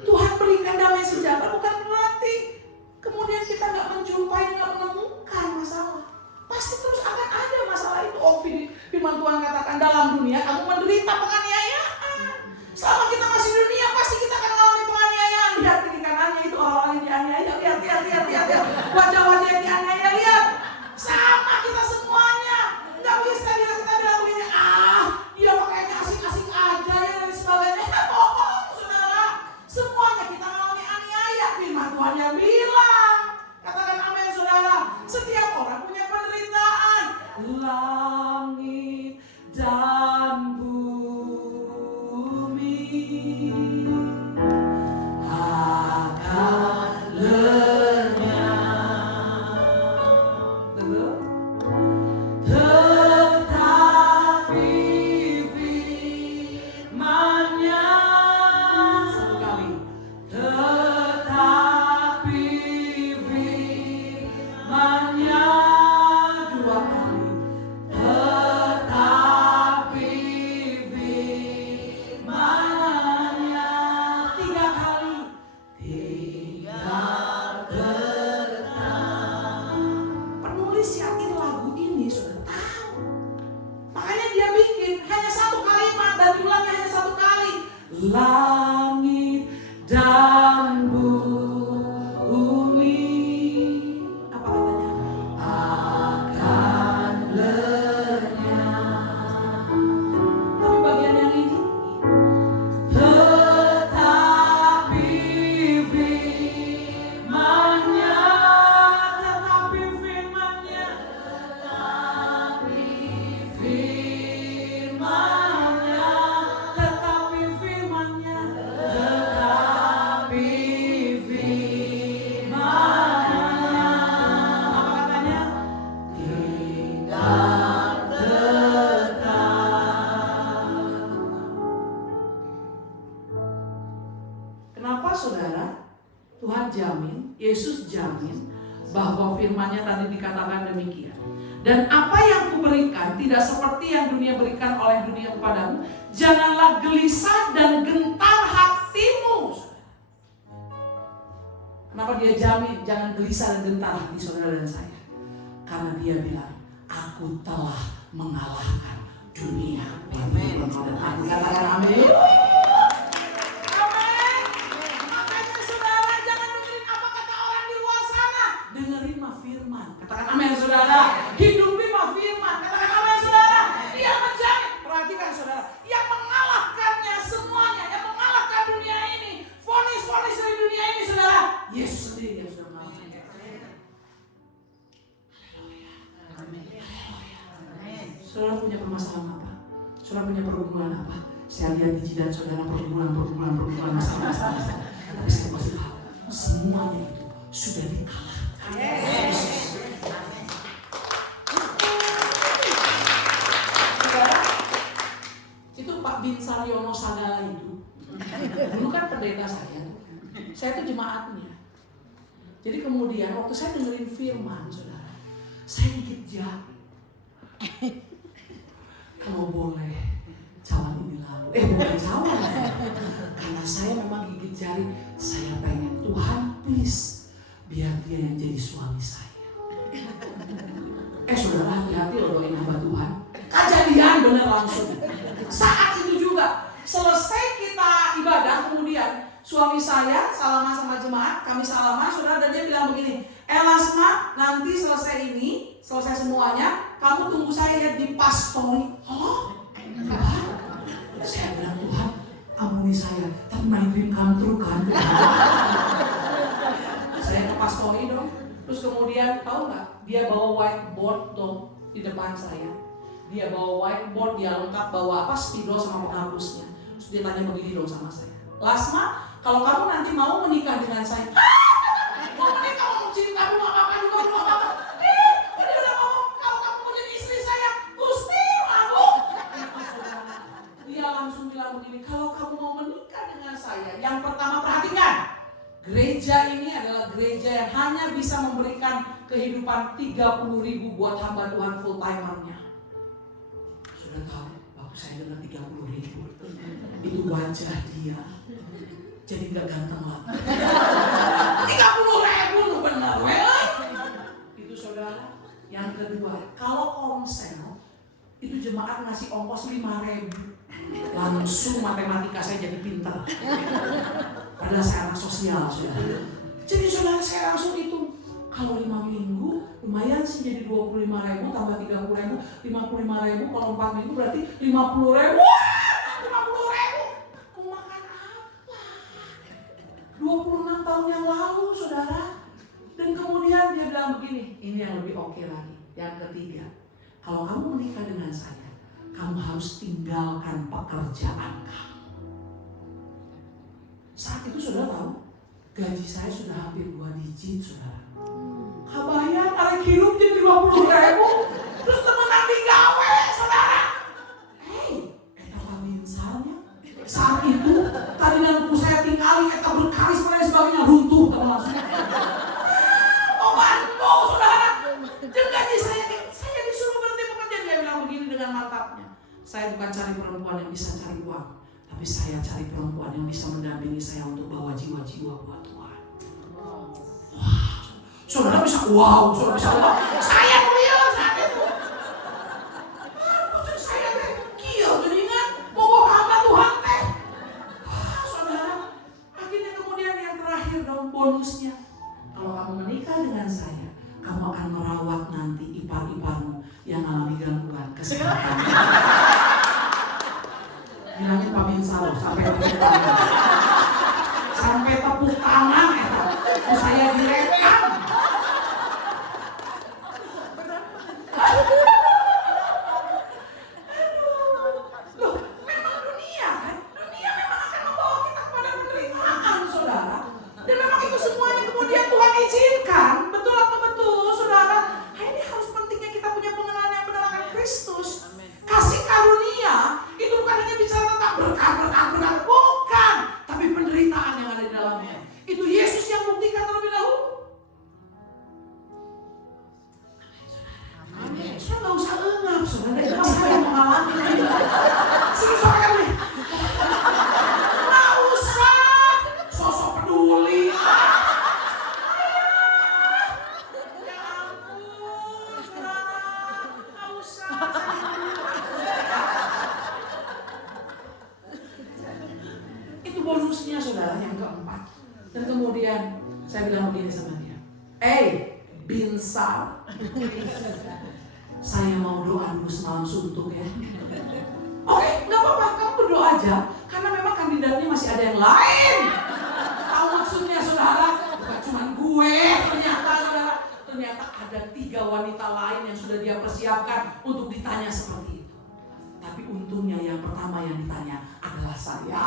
Tuhan berikan damai sejahtera bukan berarti kemudian kita nggak menjumpai, nggak menemukan masalah. Pasti terus akan ada masalah itu. Oh, firman Tuhan katakan dalam dunia kamu menderita penganiayaan. Selama kita masih di dunia pasti kita akan mengalami penganiayaan. Lihat di kanannya itu orang-orang yang dianiaya. Lihat. Wajah-wajah yang dianiaya, lihat. Sama kita semuanya. Nggak bisa kita bilang begini, dia pakainya asik-asik aja ya dan sebagainya. Bohong saudara. Semuanya kita mengalami aniaya. Firman Tuhan yang bilang. Katakan amin saudara. Setiap orang punya penderitaan. Langit dan bumi akan lenyap. Betul? Tetapi firman-Nya, satu kali. Tetapi firman-Nya, dua kali. Tetapi firman-Nya, tiga kali. Tidak tenang. Penulis yakin lagu ini sudah tahu. Makanya dia bikin hanya satu kalimat dan diulangnya hanya satu kali. Langit dan bumi, apa katanya? Akan lenyap. Tapi bagian yang ini, tetapi firman-Nya, tetapi firman-Nya, tetapi firman-Nya, tetapi firman-Nya, tetapi firman-Nya, apa katanya? Tidak tetap. Kenapa saudara? Tuhan jamin, Yesus jamin bahwa firman-Nya tadi dikatakan demikian. Dan apa yang kuberikan tidak seperti yang dunia berikan oleh dunia kepadamu. Janganlah gelisah dan gentar hatimu. Kenapa dia jamin jangan gelisah dan gentar hati saudara dan saya? Karena dia bilang, aku telah mengalahkan dunia. Amin. Katakan amin. Amin. Makanya saudara jangan dengerin apa kata orang di luar sana. Dengerin mah firman. Katakan amin saudara. Hidupi mah firman. Katakan amin saudara. Dia menjamin. Perhatikan saudara. Yang mengalahkannya semuanya. Yang mengalahkan dunia ini. Vonis-vonis dari dunia ini saudara. Yesus sendiri yang sudah mengalahkannya. Saudara punya punya permasalahan apa? Saudara punya pergumulan apa? Saya lihat di jidat saudara pergumulan masalah. Tapi saya masih tahu semuanya itu sudah dikalahkan. Saudara, itu Pak Binsar Yono Sagala itu. Dulu kan pendeta saya tuh. Saya itu jemaatnya. Jadi kemudian waktu saya dengerin firman, saudara, saya gigit jari. Kalau boleh, cawan ini lalu. Bukan cawan. Karena saya memang gigit jari, saya pengen Tuhan please, biar dia yang jadi suami saya. Saudara, hati-hati loh doain hamba Tuhan. Kejadian benar langsung. Saat itu juga, selesai kita ibadah, kemudian suami saya salaman sama jemaat, kami salaman, saudara, dan dia bilang begini, Elasma, nanti selesai semuanya, kamu tunggu saya di pastori. Saya bilang, Tuhan, ampuni saya, tapi my dream come true kan? Saya ke pastori dong, terus kemudian tahu nggak? Dia bawa whiteboard dong di depan saya. Dia bawa whiteboard, dia lengkap bawa spidol sama penghapusnya. Terus dia tanya begini dong sama saya, Lasma, kalau kamu nanti mau menikah dengan saya, mau menikah, mau cinta, mau apa-apa, dia udah ngomong kalau kamu mau jadi istri saya, Gusti, aku. Dia langsung bilang begini, kalau kamu mau menikah dengan saya, yang pertama perhatikan, gereja ini adalah gereja yang hanya bisa memberikan kehidupan 30.000 buat hamba Tuhan full timernya. Sudah tahu, waktu saya dengar 30.000, itu wajah dia jadi nggak ganteng lagi. 30.000 benar, itu saudara. Yang kedua, kalau komsel itu jemaat ngasih ongkos 5.000, langsung matematika saya jadi pintar. Padahal saya anak sosial, saudara. Jadi saudara, saya langsung hitung, kalau 5 minggu lumayan sih, jadi 25.000 tambah 30.000, 55.000. Kalau 4 minggu berarti 50.000. 26 tahun yang lalu, saudara. Dan kemudian dia bilang begini, ini yang lebih oke lagi. Yang ketiga, kalau kamu menikah dengan saya, kamu harus tinggalkan pekerjaan kamu. Saat itu saudara tahu, gaji saya sudah hampir 2 digit, saudara. Kabayang, arek hirup jadi 50.000, terus temenan digawe, saudara. Eta misalnya, saat itu tadinya buku saya tinggali, eta berkaris dan sebagainya, runtuh langsung. Bantu, saudara. Dan gaji saya disuruh berhenti bekerja. Dia bilang begini dengan mantapnya, saya bukan cari perempuan yang bisa cari uang, tapi saya cari perempuan yang bisa mendampingi saya untuk bawa jiwa-jiwa buat Tuhan. Saudara bisa wow. Saya real saat itu. Saya kieu geuningan boboh hamba Tuhan teh. Saudara, akhirnya kemudian yang terakhir dong bonusnya. Kalau kamu menikah dengan saya, kamu akan merawat nanti ipar-iparmu yang alami gangguan kesehatan. Bilangin Pak Binsar sampai tepuk tangan. Sampai tepuk tangan eta. Saya direkam. Loh, memang dunia kan? Dunia memang akan membawa kita kepada penderitaan, saudara. Dan memang itu semuanya kemudian Tuhan izinkan. Betul atau betul, saudara? Ini harus pentingnya kita punya pengenalan yang benar akan Kristus. Kasih karunia itu bukan hanya bicara tentang berkat, bukan, tapi penderitaan yang ada di dalamnya. Itu Yesus yang buktikan terlebih dahulu. Amin. Saudara nggak usah engap, saudara. Itu saya yang mengalami. Saudara kan nih, nggak usah sosok peduli. Ya ampun, saudara, nggak usah. Itu bonusnya, saudara, yang keempat. Dan kemudian saya bilang begini sama dia, Binsar, saya mau doa dulu semalam suntuk ya. Oke, nggak apa-apa, kamu berdoa aja, karena memang kandidatnya masih ada yang lain. Tahu maksudnya, saudara? Bukan cuma gue, ternyata ada 3 wanita lain yang sudah dia persiapkan untuk ditanya seperti itu. Tapi untungnya yang pertama yang ditanya adalah saya.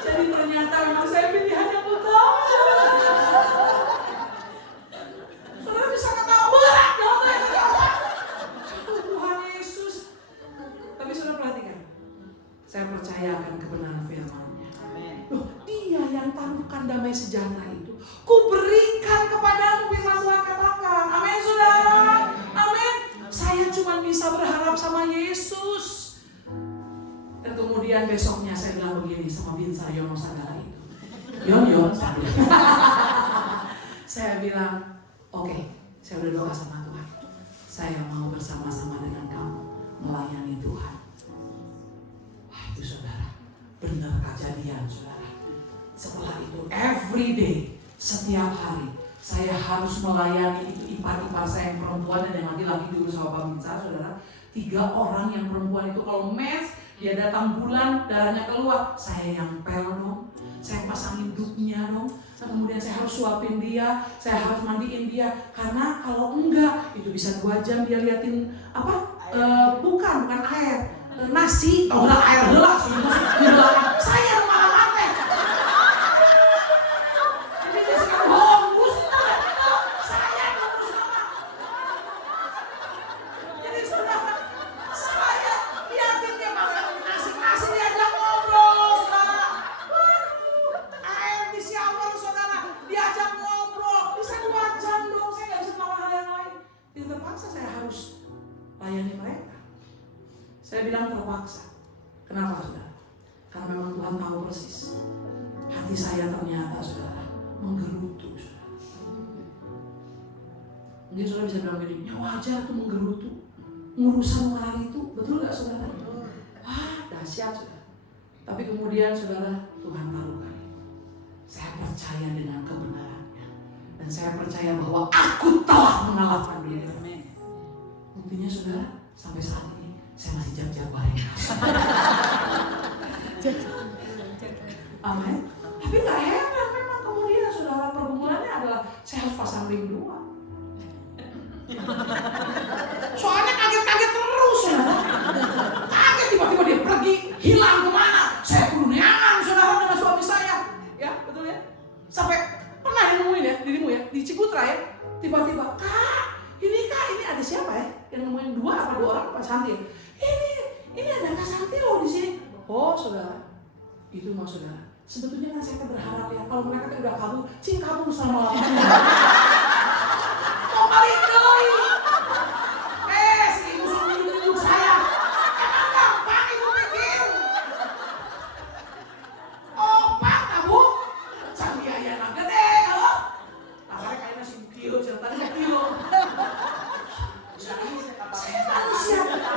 Jadi ternyata memang saya pilihan yang utama. Saudara bisa ketawa berat dong. Tuhan Yesus. Tapi saudara perhatikan. Saya percaya akan kebenaran firman-Nya. Loh, Dia yang taruhkan damai sejahtera itu, ku berikan kepadamu, firman Tuhan katakan. Amin saudara. Amin. Saya cuma bisa berharap sama Yesus. Dan kemudian besoknya saya bilang begini sama Binsar Yono Sagala itu. Yon, saya bilang, oke, saya udah doa sama Tuhan. Saya mau bersama-sama dengan kamu melayani Tuhan. Wah itu saudara, benar kejadian saudara. Setelah itu every day, setiap hari saya harus melayani itu ipar-ipar saya yang perempuan dan yang laki-laki dulu sama Pak Binsar saudara. 3 orang yang perempuan itu kalau mens, dia datang bulan, darahnya keluar, saya yang pel dong, saya pasangin dupnya dong, kemudian saya harus suapin dia, saya harus mandiin dia, karena kalau enggak itu bisa 2 jam dia liatin apa? Bukan air, nasi, tau gak air gelap sih, saya malah mati. Jadi dia sekarang hongkus, saya hongkus sama. Jadi saudara, saya liatin dia makan nasi diajak ngobrol, saudara. Waduh, air di shower, saudara, diajak ngobrol, bisa 2 jam dong, saya nggak bisa melakukan hal yang lain. Jadi terpaksa saya harus layani mereka. Saya bilang terpaksa. Kenapa saudara? Karena memang Tuhan tahu persis. Hati saya ternyata saudara menggerutu saudara. Mungkin saudara bisa bilang begini, ya wajar tuh menggerutu. Ngurusan orang itu, betul gak saudara? Wah dahsyat saudara. Tapi kemudian saudara, Tuhan taruhkan. Saya percaya dengan kebenarannya. Dan saya percaya bahwa aku telah mengalahkan dia. Buktinya saudara, sampai saat ini saya masih jag-jagoan. Amin. Tapi gak heran memang kemudian saudara, pergumulannya adalah saya harus pasang ring 2. Soalnya kaget-kaget terus saudara. Kaget tiba-tiba dia pergi, hilang kemana. Saya kudu neangan saudara dengan suami saya. Ya betul ya. Sampai pernah yang nemuin ya dirimu ya di Ciputra ya. Tiba-tiba ini ada siapa ya yang nemuin 2 orang Pak Santi. Ini ada Kak Santi loh di sini. Oh saudara, itu mau saudara. Sebetulnya kan saya berharap ya kalau mereka udah kabur, kabur sama lama. Kok balik doi? Si ibu suami ibu saya. Emang gampang ibu pikir? Opak kamu? Can biaya yang gede loh. Tawarnya kayak nasi kilo, ceritanya kilo.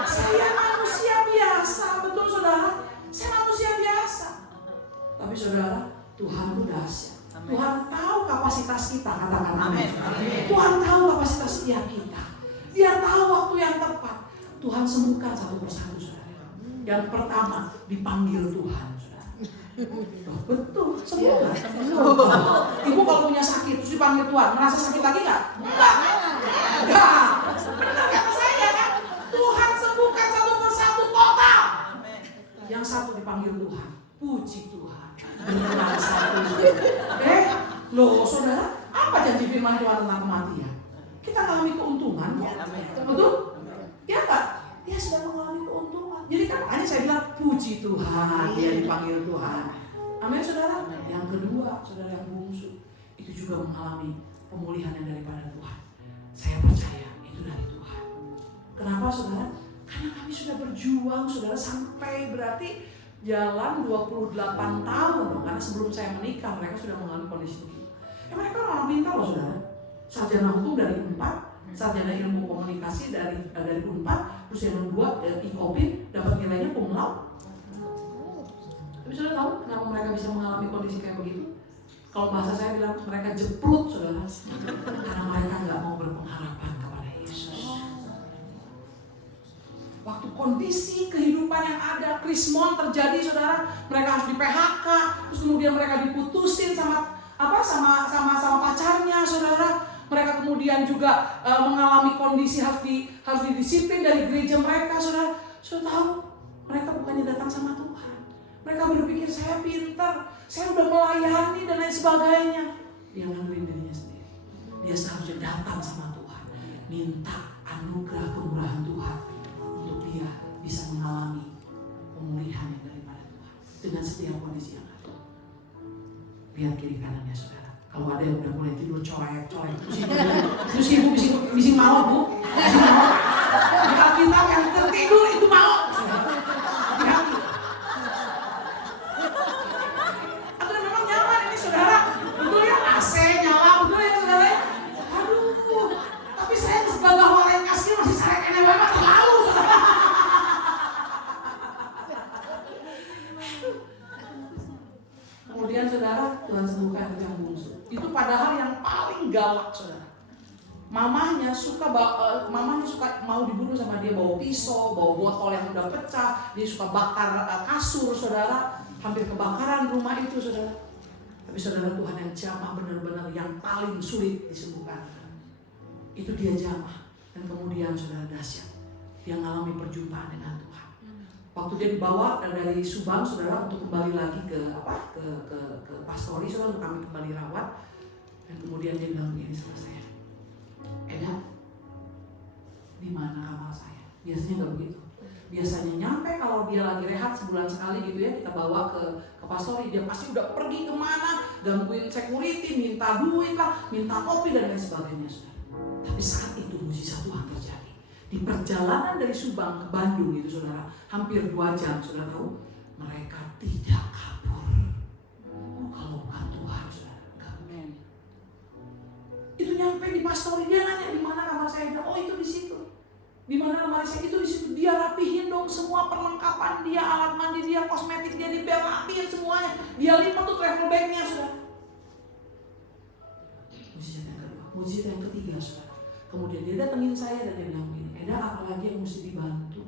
Saya manusia biasa, betul saudara. Saya manusia biasa. Tapi saudara, Tuhan itu dahsyat. Tuhan tahu kapasitas kita, katakan amin. Tuhan tahu kapasitas setiap kita. Dia tahu waktu yang tepat. Tuhan sembuhkan satu persatu saudara. Yang pertama dipanggil Tuhan saudara. Betul, sembuh kan? Ibu kalau punya sakit terus dipanggil Tuhan, merasa sakit lagi nggak? Enggak. Benar kata saya kan? Tuhan sembuhkan satu persatu total. Yang satu dipanggil Tuhan, puji Tuhan. Benar satu. Loh saudara, apa janji firman Tuhan tentang kematian? Kita mengalami keuntungan kok. Betul? Ya Pak, dia sudah mengalami keuntungan. Jadi kan makanya saya bilang puji Tuhan, dia dipanggil Tuhan. Amin saudara. Yang kedua, saudara yang bungsu, itu juga mengalami pemulihan yang daripada Tuhan. Saya percaya itu dari Tuhan. Kenapa saudara? Karena kami sudah berjuang saudara sampai berarti jalan 28 tahun dong. Karena sebelum saya menikah mereka sudah mengalami kondisi itu. Mereka orang pintar loh saudara. Sarjana hukum dari UNPAD, sarjana ilmu komunikasi dari UNPAD, terus yang kedua IKOPIN dapat nilainya cum laude. Tapi saudara tahu kenapa mereka bisa mengalami kondisi kayak begitu? Kalau bahasa saya bilang mereka jeprut saudara, karena mereka nggak mau berpengharapan kepada Yesus. Waktu kondisi kehidupan yang ada, krismon terjadi saudara, mereka harus di PHK, terus kemudian mereka diputusin sama pacarnya saudara. Mereka kemudian juga mengalami kondisi harus didisiplin dari gereja mereka. Saudara tahu, mereka bukannya datang sama Tuhan. Mereka berpikir saya pintar, saya udah melayani dan lain sebagainya. Dia ngandelin dirinya sendiri. Dia seharusnya datang sama Tuhan, minta anugerah kemurahan Tuhan untuk dia bisa mengalami pemulihan yang daripada Tuhan dengan setiap kondisi yang ada. Lihat kiri kanannya saudara. Kalau ada yang udah mulai tidur colek-colek, terus ibu bisa mau bu, jika kita yang tertidur itu mau. Hati-hati. Atau memang nyaman ini saudara, betul ya, AC nyala, betul ya saudara. Aduh, tapi saya sebagai orang yang kasih masih saya kena banget terlalu. Kemudian saudara, Tuhan sembuhkan yang bungsu. Itu padahal yang paling galak saudara. Mamahnya suka mau dibunuh sama dia, bawa pisau, bawa botol yang udah pecah, dia suka bakar kasur saudara, hampir kebakaran rumah itu saudara. Tapi saudara, Tuhan yang jamah benar-benar yang paling sulit disembuhkan. Itu dia jamah. Dan kemudian saudara dahsyat, dia mengalami perjumpaan dengan Tuhan. Waktu dia dibawa dari Subang saudara untuk kembali lagi ke pastori saudara, untuk kami kembali rawat. Dan kemudian dia bilang begini sama saya, Eda, di mana kamar saya? Biasanya nggak begitu. Biasanya nyampe kalau dia lagi rehat sebulan sekali gitu ya, kita bawa ke pastori, dia pasti udah pergi kemana, gangguin security, minta duit lah, minta kopi dan lain sebagainya saudara. Tapi saat itu mujizat Tuhan terjadi. Di perjalanan dari Subang ke Bandung itu saudara, hampir 2 jam, saudara tahu, mereka tidak kabur. Oh, kalau bukan Tuhan saudara, enggak. Itu nyampe di pastori, dia nanya di mana kamar saya. Oh itu di situ. Di mana kamar saya? Itu di situ. Dia rapihin dong semua perlengkapan dia, alat mandi dia, kosmetik dia, di bel rapihin semuanya. Dia lipat tuh travel bagnya saudara. Mujizat yang kedua, mujizat yang ketiga saudara. Kemudian dia datengin saya dan dia bilang begini, Eda, apalagi yang mesti dibantu?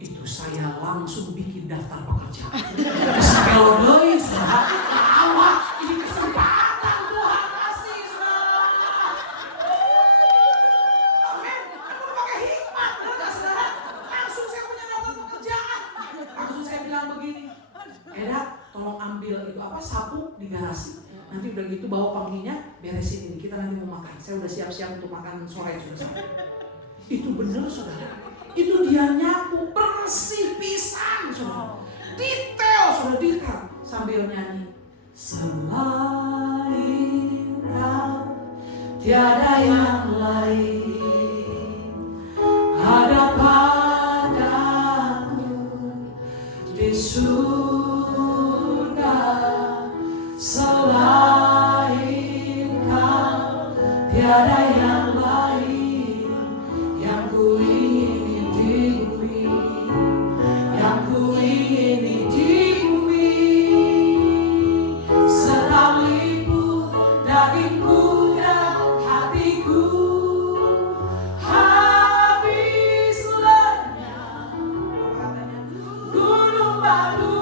Itu saya langsung bikin daftar pekerjaan. Kalau doi saudara, awak ini kesempatan Tuhan kasih saudara. Amin. Aku udah pakai hikmat, saudara. Langsung saya punya daftar pekerjaan. Langsung saya bilang begini, Eda, tolong ambil itu sapu di garasi. Nanti udah gitu bawa panggilnya, beresin ini, kita nanti mau makan. Saya udah siap-siap untuk makan sore sudah sampai. Itu bener saudara. Itu dia nyapu bersih pisan saudara. Detail saudara, detail. Sambil nyanyi, selain kau tiada yang lain, ada padaku di surga. Selain kau tiada yang lain, yang ku ingin di bumi, yang ku ingin di bumi. Sekalipun dagingku dan hatiku habis lenyap, gunung batu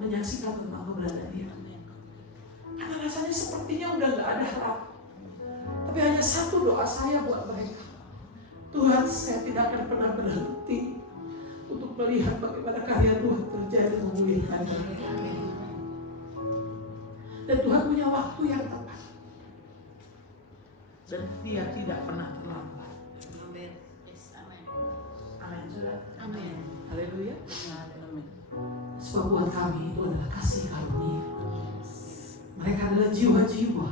menyaksikan tentang keberadaan dia. Karena rasanya sepertinya udah gak ada harapan. Tapi hanya satu doa saya buat mereka. Tuhan, saya tidak akan pernah berhenti untuk melihat bagaimana karya Tuhan terjadi memulihkan mereka. Dan Tuhan punya waktu yang tepat. Dan dia tidak pernah terlambat. Amin. Amin. Amin. Haleluya. Sebab buat kami itu adalah kasih karunia. Mereka adalah jiwa-jiwa,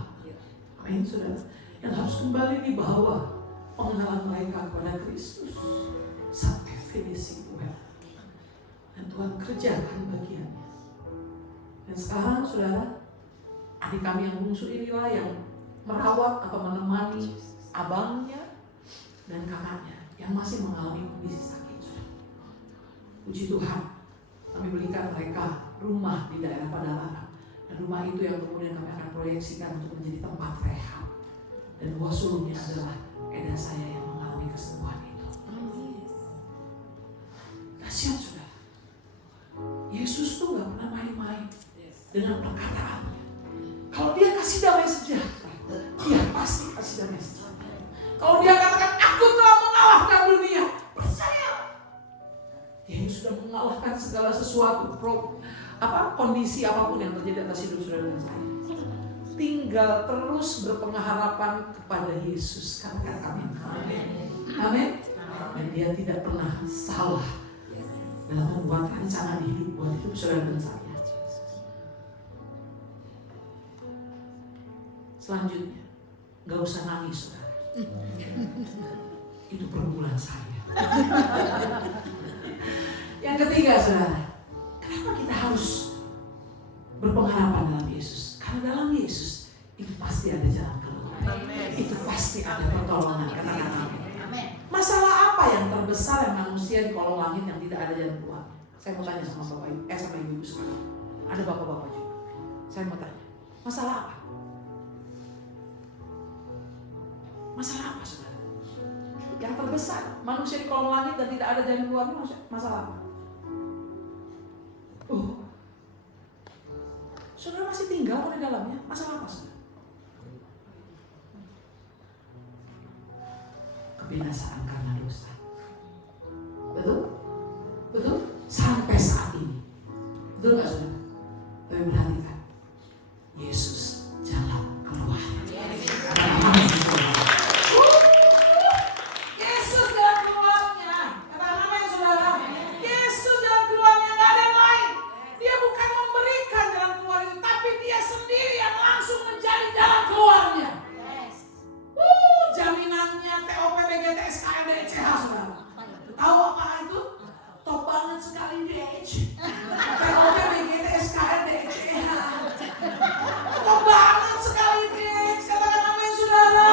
amin saudara, yang harus kembali dibawa pengenalan mereka kepada Kristus sampai finishing well. Dan Tuhan kerjakan bagiannya. Dan sekarang saudara, adik kami yang bungsu inilah yang merawat atau menemani abangnya dan kakaknya yang masih mengalami kondisi sakit. Puji Tuhan, kami berikan mereka rumah di daerah Padalarang. Dan rumah itu yang kemudian kami akan proyeksikan untuk menjadi tempat rehab. Dan buah sulungnya adalah Eda saya yang mengalami kesembuhan itu. Kasihan saudara. Yesus tuh gak pernah main-main dengan perkataannya. Kalau dia kasih damai sejahtera, dia pasti kasih damai sejahtera. Kalau dia katakan aku telah mengalahkan dunia, percaya. Dia sudah mengalahkan segala sesuatu, kondisi apapun yang terjadi atas hidup saudara dan saya. Tinggal terus berpengharapan kepada Yesus. Katakan amin. Amin. Dan dia tidak pernah salah dalam membuat rencana hidup buat hidup saudara dan saya. Selanjutnya, gak usah nangis saudara. Itu pergumulan saya. Yang ketiga saudara, kenapa kita harus berpengharapan dalam Yesus? Karena dalam Yesus itu pasti ada jalan keluar. Itu pasti ada pertolongan. Katakan amin. Masalah apa yang terbesar yang manusia di kolong langit yang tidak ada jalan keluar? Saya mau tanya sama bapak ibu, sama ibu sekarang. Ada bapak-bapak juga. Saya mau tanya, masalah apa? Masalah apa saudara? Yang terbesar manusia di kolong langit dan tidak ada jalan keluar, masalah apa? Saudara masih tinggal di dalamnya, masalah apa saudara? Kebinasaan karena dosa. Betul? Betul? Sampai saat ini. Betul gak saudara? Tapi perhatikan, Yesus jalan keluar. Yesus jalan keluarnya. Katakan apa ya saudara? Yesus jalan keluarnya, gak ada yang lain. Dia bukan memberikan jalan keluar itu, tapi dia sendiri yang langsung menjadi jalan keluarnya. Jaminannya TOP, BGT, SKL, DCH saudara. Tahu apa itu? Top banget sekali DH. TOP, BGT, SKL, DCH. Top banget sekali DH. Katakan amin saudara.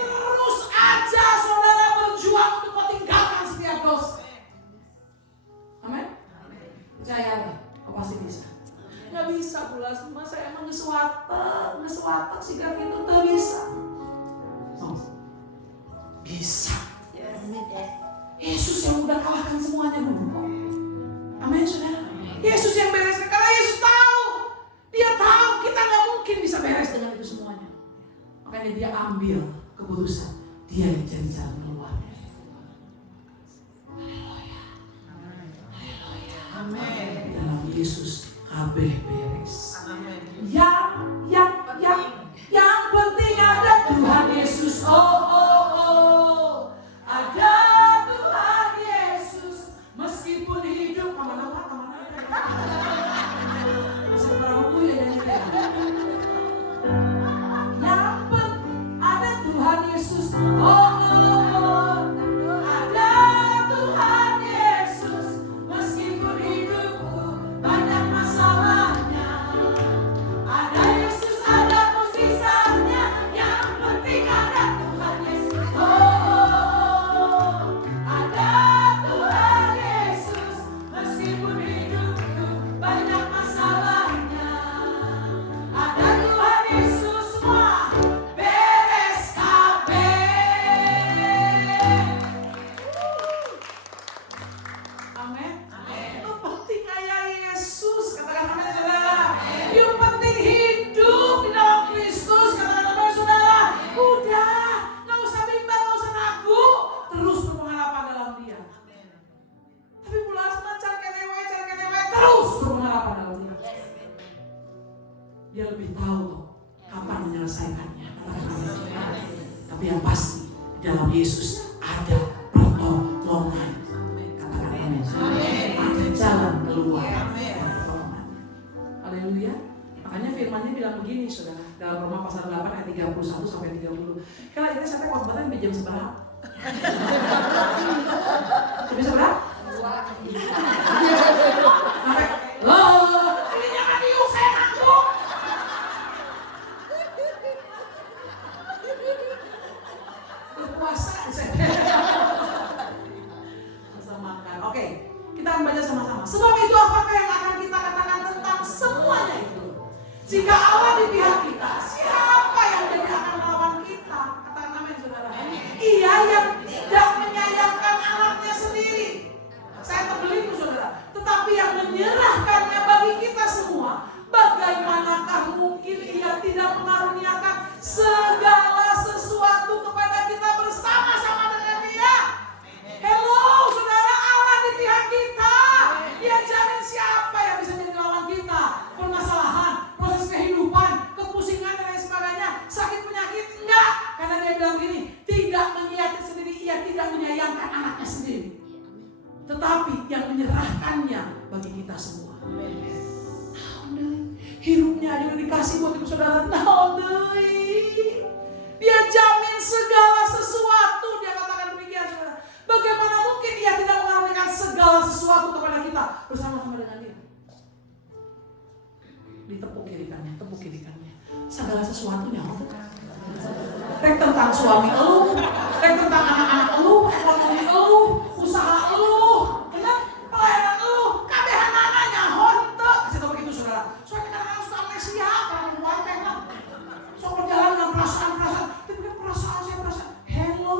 Terus aja saudara berjuang untuk meninggalkan setiap dosa. Amin? Percaya deh, kau pasti bisa. Gak bisa pula semua, saya emang ngesuatek sih gak gitu, gak bisa. Bisa. Yesus yang udah kalahkan semuanya dulu kok. Amin saudara. Yesus yang bereskan, karena Yesus tahu. Dia tahu kita gak mungkin bisa beres dengan itu semuanya. Makanya dia ambil keputusan. Dia yang jadi jalan keluarnya. Haleluya. Haleluya. Amin. Dalam Yesus kabeh beres. Amin. Yang penting ada Tuhan Yesus. Ada Tuhan Yesus. Meskipun hidup kemana. Bisa perahu ya dan yang penting ada Tuhan Yesus. Ada Tuhan Yesus. Meskipun hidupku banyak masalahnya, ada Yesus, ada mukjizatnya. Yang penting ada Tuhan Yesus. Ada Tuhan Yesus. Meskipun hidupku banyak masalahnya, ada Tuhan Yesus, semua beres kabeh. Amin. Itu penting kayak Yesus. Katakan amin saudara. Yang penting hidup di dalam Kristus. Katakan amin saudara. Udah, gak usah bimbang, gak usah ragu. Terus berpengharapan dalam dia. Tapi bulan cari kenewe, terus berpengharapan dalam dia. Dia lebih tahu tuh kapan menyelesaikannya. Katakan amin. Tapi yang pasti di dalam Yesus ada pertolongan. Katakan amin. Ada jalan keluar. Haleluya. Makanya firman-Nya bilang begini saudara, dalam Roma pasal 8 ayat 31 sampai 30. Kalau ini saya khotbahnya jam seberapa? Jam seberapa? Sampai ini jangan diuk, saya ngantuk. Berpuasa saya. Masa makan. Oke, kita akan baca sama-sama. Sebab itu apakah yang akan kita katakan Jika Allah di pihak kita, siapa yang jadi akan melawan kita? Katakan amin, saudara. Ia yang tidak menyayangkan anaknya sendiri. Saya terbeli itu, saudara. Tetapi yang menyerahkannya bagi kita semua. Bagaimanakah mungkin ia tidak mengaruniakan segala sesuatu kepada kita bersama-sama dengan dia? Hello, saudara, Allah di pihak kita. Dia jamin siapa yang bisa jadi lawan kita. Permasalahan, proses kehidupan, kepusingan dan lain sebagainya, sakit penyakit, enggak. Karena dia bilang begini, tidak menyayangkan sendiri, ia tidak menyayangkan anaknya sendiri, tetapi yang menyerahkannya bagi kita semua. Hidupnya aja udah dikasih buat ibu saudara. Dia jamin segala sesuatu. Dia katakan demikian, saudara. Bagaimana mungkin dia tidak mengaruniakan segala sesuatu kepada kita bersama-sama dengan dia? Ditepuk kiri kanannya. Segala sesuatunya. Rek tentang suami elu, rek tentang anak-anak elu, ekonomi elu, usaha elu, pelayanan elu, kabehan anaknya honte. Kasih tau begitu, saudara. Soalnya kadang-kadang suka amnesia, karena membuatkan lah. So berjalan dengan perasaan-perasaan, tapi kan perasaan saya perasaan. Hello,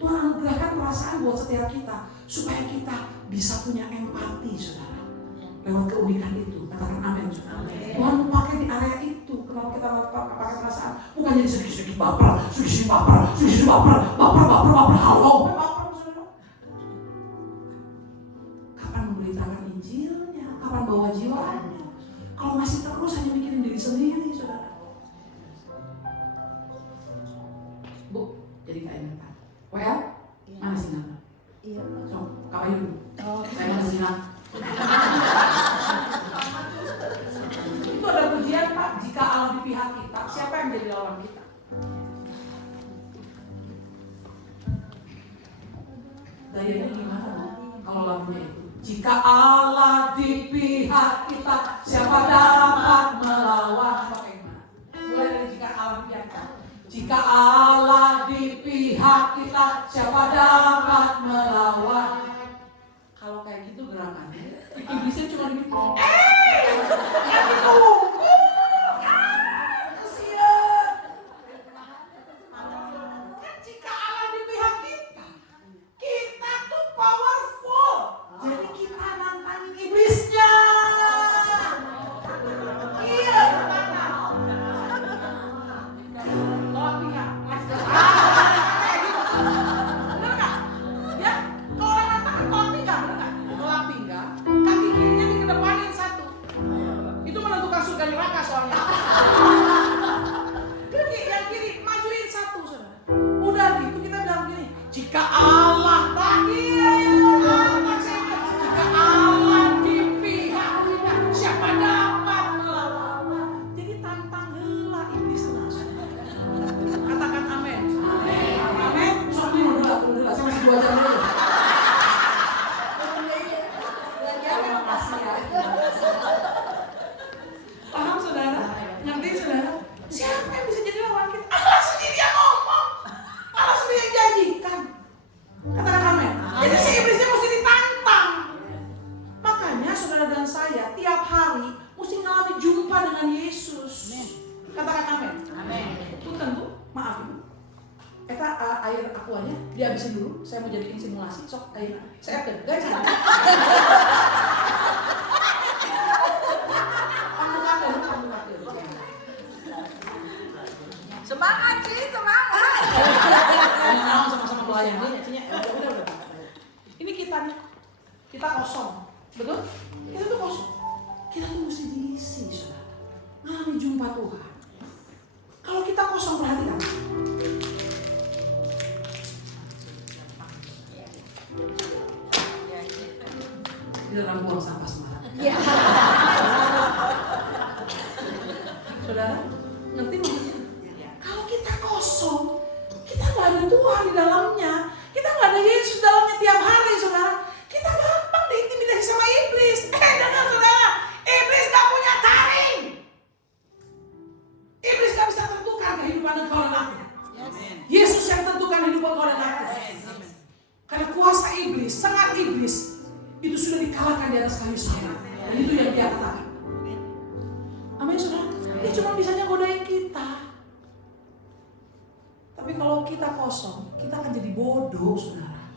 Tuhan anugerahkan perasaan buat setiap kita supaya kita bisa punya empati, saudara. Lewat keunikan itu, katakan amin, saudara. Tuhan mau pakai di area itu. Kenapa kita pakai perasaan? Bukan jadi sedikit-sedikit baper, sedikit-sedikit baper, halo. Kapan memberitakan Injilnya? Kapan bawa jiwanya? Kalau masih terus hanya mikirin diri sendiri, saudara. Bu, jadi kayak apa? Well, mana Sina? Iya. So, kapan dulu? Saya mana Sina? Itu ada pujian, Pak. Jika Allah di pihak kita, siapa yang jadi lawan kita? Dayanya gimana? Kalau lagunya itu, jika Allah di pihak kita, siapa dapat melawan? Bagaimana? Mulai dari jika Allah di pihak kita. Jika Allah di pihak kita, siapa dapat melawan? Kalau kayak gitu gerakannya, iblisnya cuma begitu. Yang ditunggu. Kasihan. Kan jika Allah di pihak kita, kita tuh powerful. Jadi kita nantangin iblisnya. Iya, nantang. Tolak pihak. Bener gak? Ya, kalau orang nantang kan tolak pinggang, bener gak? Tolak pinggang, kaki kirinya dikedepanin satu. Itu menentukan surga neraka soalnya. Yang kiri majuin satu, saudara. Udah gitu kita bilang begini, jika Allah jika Allah di pihak kita, siapa dapat melawan? Jadi tantang heula iblis lah, saudara. Katakan amin. Amin. Sok ini dulu. Saya masih 2 jam dulu. Paham, saudara? Ngerti, saudara? Siapa yang bisa jadi lawan kita? Allah sendiri yang ngomong. Allah sendiri yang janjikan. Katakan amin. Jadi si iblisnya mesti ditantang. Makanya saudara dan saya tiap hari mesti ngalami jumpa dengan Yesus. Katakan amin. Amin. Punten Bu, maaf Bu. Eta air aquanya dihabisin dulu. Saya mau jadiin simulasi. Sok air. Saya update. Guys. Semangat sih, semangat. Sama-sama pelayan dia. Udah. Ini kita kosong, betul? Kita tuh kosong. Kita tuh mesti diisi, saudara. Ngalami jumpa Tuhan. Kalau kita kosong, perhatikan. Di dalam buang sampah sembarangan. Iya. Saudara, ngerti maksudnya? Kalau kita kosong, kita nggak ada Tuhan di dalamnya, kita nggak ada Yesus dalamnya tiap hari, saudara. Kita gampang diintimidasi sama iblis. Dengar, saudara, iblis nggak punya taring. Iblis nggak bisa tentukan kehidupan engkau dan aku. Yesus yang tentukan hidup engkau dan aku. Karena kuasa iblis, sangat iblis, itu sudah dikalahkan di atas kayu salib. Dan itu yang dia katakan. kita kosong, kita akan jadi bodoh, saudara.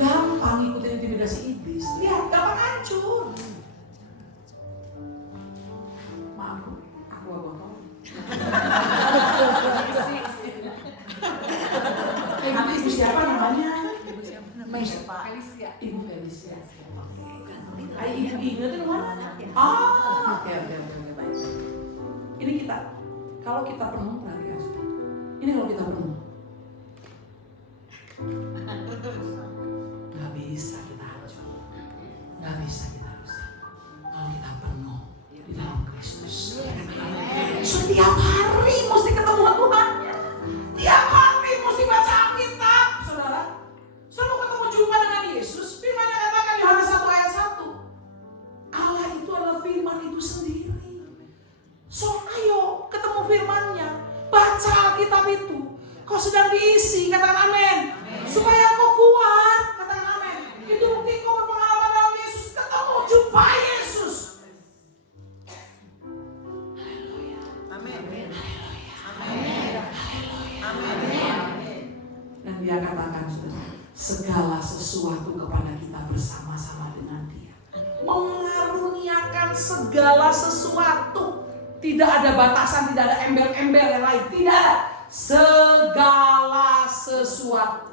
Gampang ikutin intimidasi iblis. Lihat, gampang hancur. Maaf, aku botol. Ibu siapa namanya? Felicia. Ibu Felicia. Ayo ibu ingetin mana? Oke, baik. Ini kita, kalau kita penuh perhatian. Ini kalau kita penuh. Gak bisa kita hancur. Gak bisa kita rusak. Kalau kita penuh di dalam Kristus. Setiap hari mesti ketemu Tuhannya. Tiap hari mesti baca Alkitab, saudara. Selalu ketemu jumpa dengan Yesus. Firman-Nya katakan di Yohanes 1 ayat 1. Allah itu adalah firman itu sendiri. So ayo ketemu firman-Nya. Baca Alkitab itu. Kau sedang diisi, katakan amin. Supaya kau kuat, katakan amin. Itu bukti kau berpengalaman dalam Yesus. Ketemu, jumpa Yesus. Haleluya. Amin. Dan dia katakan, segala sesuatu kepada kita bersama-sama dengan dia. Mengaruniakan segala sesuatu. Tidak ada batasan, tidak ada ember-ember yang lain. Tidak ada. Segala sesuatu.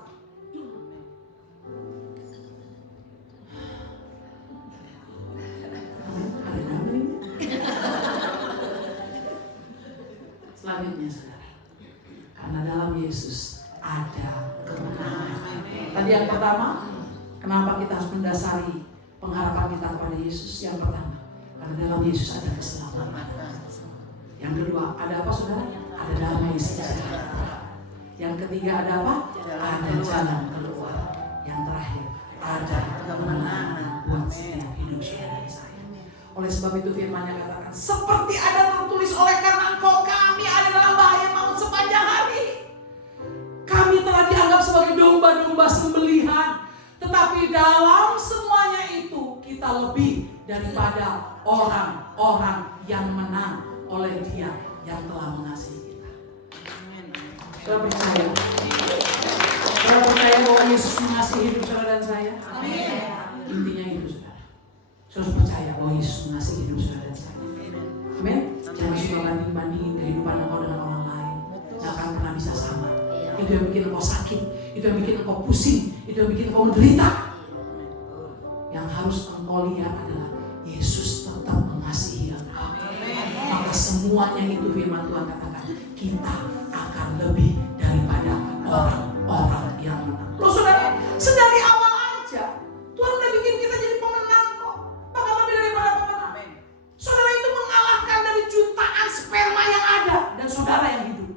Selanjutnya, saudara. Karena dalam Yesus ada kemenangan. Tadi yang pertama, kenapa kita harus mendasari pengharapan kita kepada Yesus? Yang pertama, karena dalam Yesus ada keselamatan. Yang kedua, ada apa, saudara? Ada damai sejahtera. Yang ketiga, ada apa? Ada jalan keluar. Yang terakhir, ada kemenangan buat setiap hidup saudara dan saya. Oleh sebab itu firman-Nya katakan, seperti ada tertulis, oleh karena engkau kami ada dalam bahaya maut sepanjang hari. Kami telah dianggap sebagai domba-domba sembelihan. Tetapi dalam semuanya itu kita lebih daripada orang-orang yang menang oleh Dia yang telah mengasihi kita. Saudara percaya? Saudara percaya bahwa Yesus mengasihi hidup saudara dan saya? Amin. Intinya itu, saudara. Saudara percaya bahwa Yesus mengasihi hidup saudara dan saya? Amin. Jangan suka banding-bandingin kehidupan engkau dengan orang lain. Gak akan pernah bisa sama. Itu yang bikin engkau sakit, itu yang bikin engkau pusing, itu yang bikin engkau menderita. Yang harus engkau lihat adalah Yesus tetap mengasihi engkau. Maka semuanya itu firman Tuhan katakan, kita akan lebih daripada orang-orang yang menang. Loh saudara, sedari awal aja Tuhan udah bikin kita jadi pemenang kok. Bahkan lebih daripada pemenang. Saudara itu mengalahkan dari jutaan sperma yang ada dan saudara yang hidup.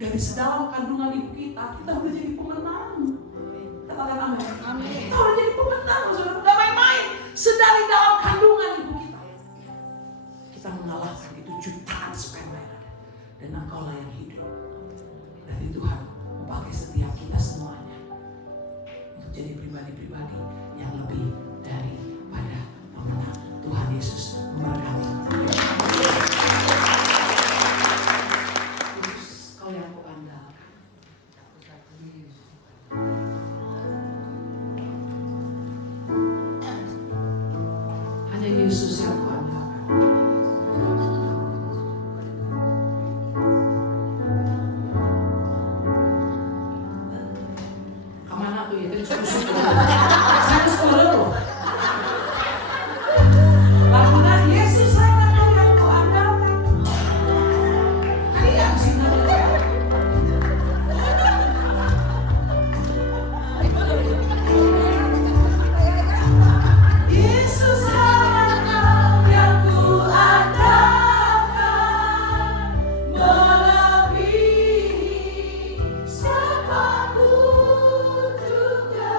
Dari sedalam kandungan ibu kita udah jadi pemenang. Katakan amin. Kita udah jadi pemenang, saudara. Gak main-main. Sedari dalam kandungan ibu kita mengalahkan itu jutaan sperma yang ada. Dan engkaulah yang hidup. Dari Tuhan memakai setiap kita semuanya untuk jadi pribadi-pribadi yang lebih daripada pemenang. Tuhan Yesus memberkati. Kau yang kau andalkan. Hanya Yesus yang kau andalkan. Kemana tuh ya? Tadi saya sekolah loh. Karena Yesus hanya kau yang kau andalkan. Kalian sih Yesus hanya kau yang ku andalkan, melebihi siapapun juga.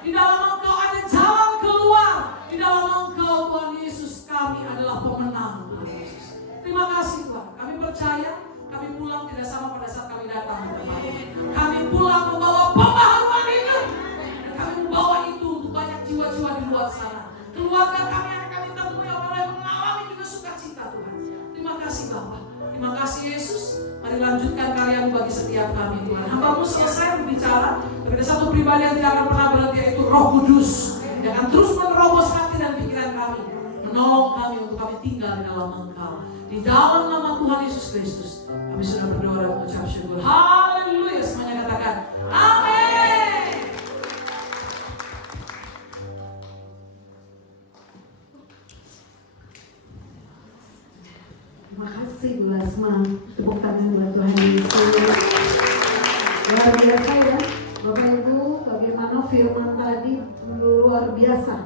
Di dalam Engkau ada jalan keluar. Di dalam Engkau Tuhan Yesus kami adalah pemenang Tuhan Yesus. Terima kasih Tuhan. Kami percaya kami pulang tidak sama pada saat kami datang ke tempat. Kami pulang membawa pembaharuan hidup. Dan kami membawa itu untuk banyak jiwa-jiwa di luar sana. Keluarga kami yang kami temui orang yang mengalami juga sukacita Tuhan. Terima kasih Bapa. Terima kasih Yesus. Mari lanjutkan karya-Mu bagi setiap kami Tuhan. Hamba-Mu selesai berbicara. Tapi ada satu pribadi yang tidak akan pernah berhenti, yaitu Roh Kudus. Dia akan terus menerobos hati dan pikiran kami. Menolong kami untuk kami tinggal di dalam Engkau. Di dalam nama Tuhan Yesus Kristus. Kami sudah berdoa dan mengucap syukur. Haleluya. Semuanya katakan amin. Terima kasih Bu Lasma. Tepuk tangan buat Tuhan Yesus. Luar biasa ya Bapak Ibu, bagaimana firman tadi luar biasa.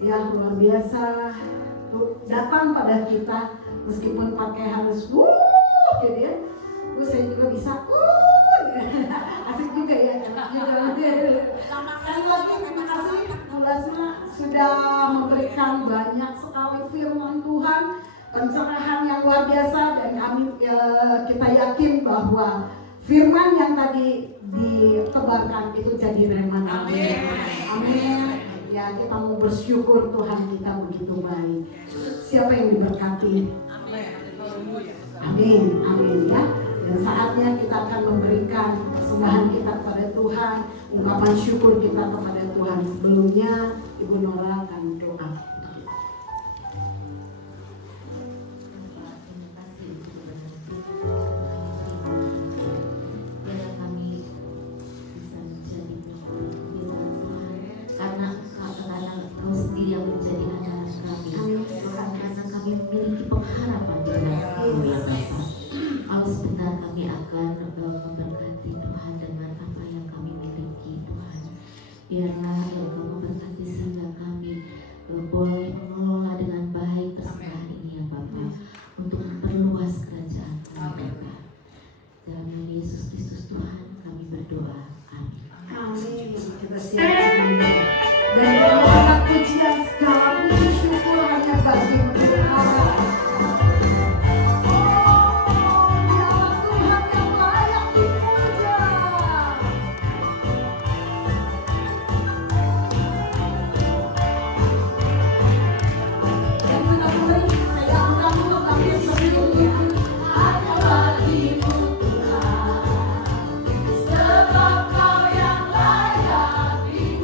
Ya luar biasa. Datang pada kita meskipun pakai harus gitu ya. Terus saya juga bisa asik juga ya, enak juga. Sekali lagi terima kasih Bu Lasma sudah memberikan banyak sekali firman Tuhan, pencerahan yang luar biasa, dan kami kita yakin bahwa firman yang tadi ditebarkan itu jadi rema. Amin. Amin. Ya, kita mau bersyukur Tuhan kita begitu baik. Siapa yang diberkati? Amin. Amin ya. Dan saatnya kita akan memberikan persembahan kita kepada Tuhan, ungkapan syukur kita kepada Tuhan. Sebelumnya Ibu Nora akan doa. Yang menjadi anak kami, karena kami memiliki pengharapan di dalam ya Bapa. Kalau sebentar kami akan memberkati Tuhan dengan apa yang kami miliki Tuhan. Biarlah Engkau memberkati sehingga kami boleh mengelola dengan baik persembahan ini ya Bapa, untuk memperluas kerajaan kami Bapa. Dalam nama Yesus Kristus Tuhan kami berdoa. Amin. Amin. Kita siapkan dan mengucap pujian segala puji syukur hanya bagi-Mu Allah. Tuhan yang layak dipuja. Yang sudah memberi, saya bukan untuk kami sendiri, hanya bagi-Mu Tuhan. Sebab Kau yang layak dipuja.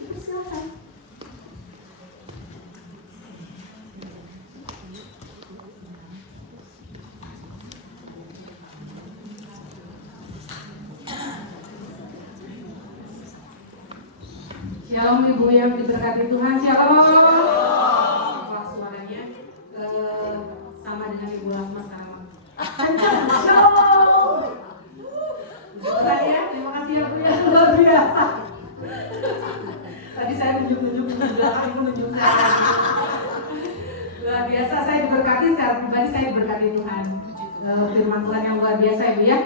Ibu silakan. Shalom Ibu yang diberkati Tuhan, shalom. Wah, suaranya sama dengan Ibu Lasma sekarang. Shalom. Puji ya, terima kasih ya Bu ya, luar biasa. Tadi saya menunjuk di belakang, Ibu menunjuk saya. Luar biasa, saya diberkati, secara pribadi saya diberkati Tuhan. Firman Tuhan yang luar biasa Ibu ya,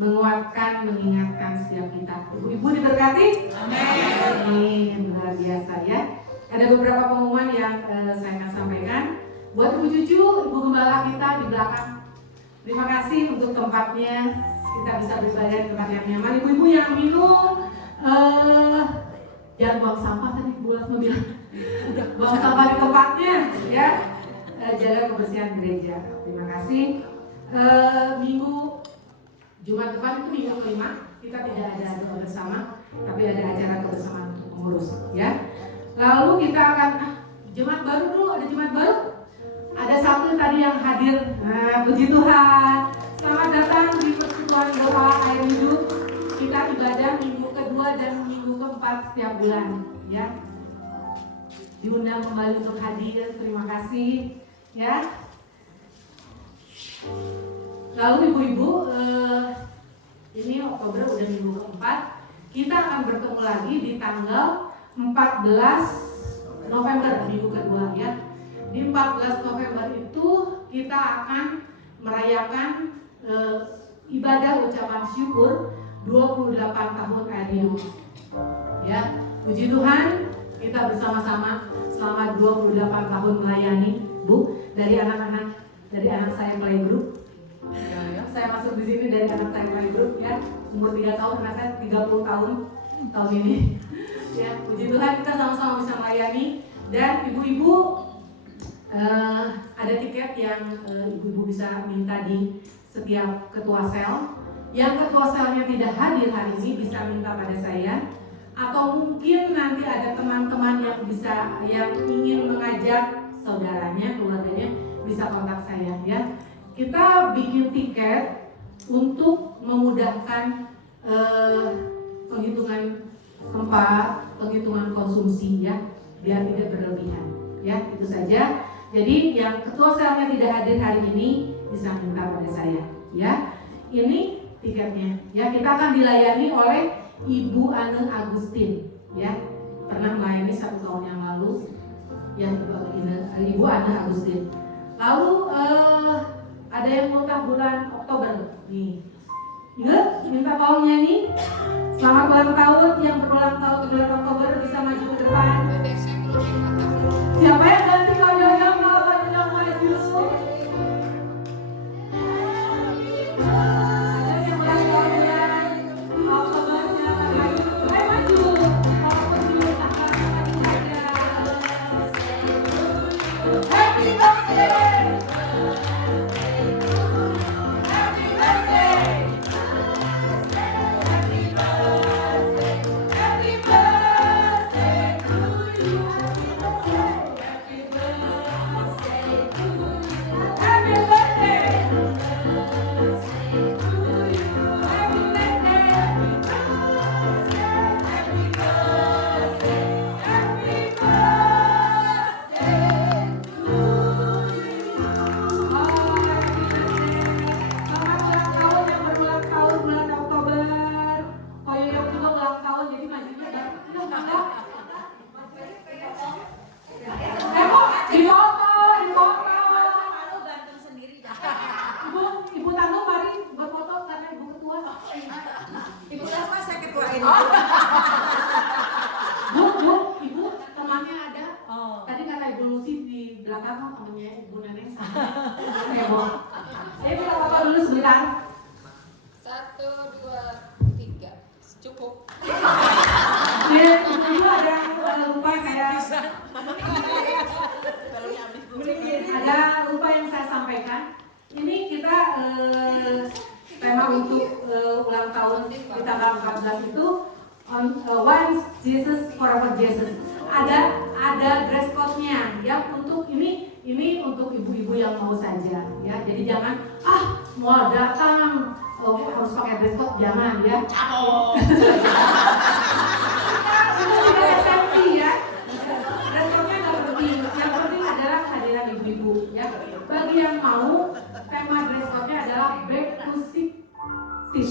menguatkan, mengingatkan setiap kita. Ibu diberkati? Amin. Luar biasa ya. Ada beberapa pengumuman yang saya akan sampaikan. Buat Ibu Cucu, Ibu Gembala kita di belakang. Terima kasih untuk tempatnya. Kita bisa beribadah di tempat yang nyaman. Ibu-ibu yang minum, jangan buang sampah tadi Bu Lasma bilang. Buang sampah di tempatnya, ya. Jaga kebersihan gereja. Terima kasih. Minggu Jumat depan itu minggu kelima, kita tidak ada doa bersama, tapi ada acara kebersamaan untuk pengurus, ya. Lalu kita akan Jumat baru dulu, ada Jumat baru. Ada satu tadi yang hadir. Nah, puji Tuhan. Selamat datang di persekutuan doa air hidup. Kita ibadah minggu kedua dan minggu keempat setiap bulan, ya. Diundang kembali untuk hadir. Terima kasih, ya. Lalu ibu-ibu, ini Oktober udah minggu keempat. Kita akan bertemu lagi di tanggal 14 November minggu kedua ya. Di 14 November itu kita akan merayakan ibadah ucapan syukur 28 tahun air hidup. Ya, puji Tuhan, kita bersama-sama selama 28 tahun melayani, Bu, dari anak-anak, dari anak saya playgroup. Saya masuk di sini dari anak saya playgroup ya, umur 3 tahun, karena saya 30 tahun ini. Ya, puji Tuhan kita sama-sama bisa melayani. Dan ibu-ibu ada tiket yang ibu-ibu bisa minta di setiap ketua sel. Yang ketua selnya tidak hadir hari ini bisa minta pada saya. Atau mungkin nanti ada teman-teman yang ingin mengajak saudaranya, keluarganya, bisa kontak saya ya. Kita bikin tiket untuk memudahkan penghitungan tempat, penghitungan konsumsi ya, biar tidak berlebihan. Ya, itu saja. Jadi yang ketua selnya tidak hadir hari ini bisa minta pada saya. Ya, ini tiketnya. Ya, kita akan dilayani oleh Ibu Ane Agustin. Ya, pernah melayani 1 tahun yang lalu. Ya, Ibu Ane Agustin. Lalu ada yang ultah bulan Oktober nih. Ingat minta tolong nyanyi. Selamat ulang tahun yang berulang tahun di bulan Oktober bisa maju ke depan. Siapa yang ganti kalau yang mau yang maju? Ada yang ulang tahun bulan Oktobernya maju. Maju. Walaupun di tanggal saja. Happy birthday. Ada lupa yang saya sampaikan. Ini kita tema untuk ulang tahun di tanggal 14 itu Once Jesus, forever Jesus. Ada dress code-nya ya, untuk ini untuk ibu-ibu yang mau saja ya. Jadi jangan mau datang harus pakai dress code, jangan ya. Itu tidak esensi ya. Dress code-nya nggak penting. Yang penting adalah kehadiran ibu-ibu ya. Bagi yang mau, tema dress code-nya adalah back to 60s.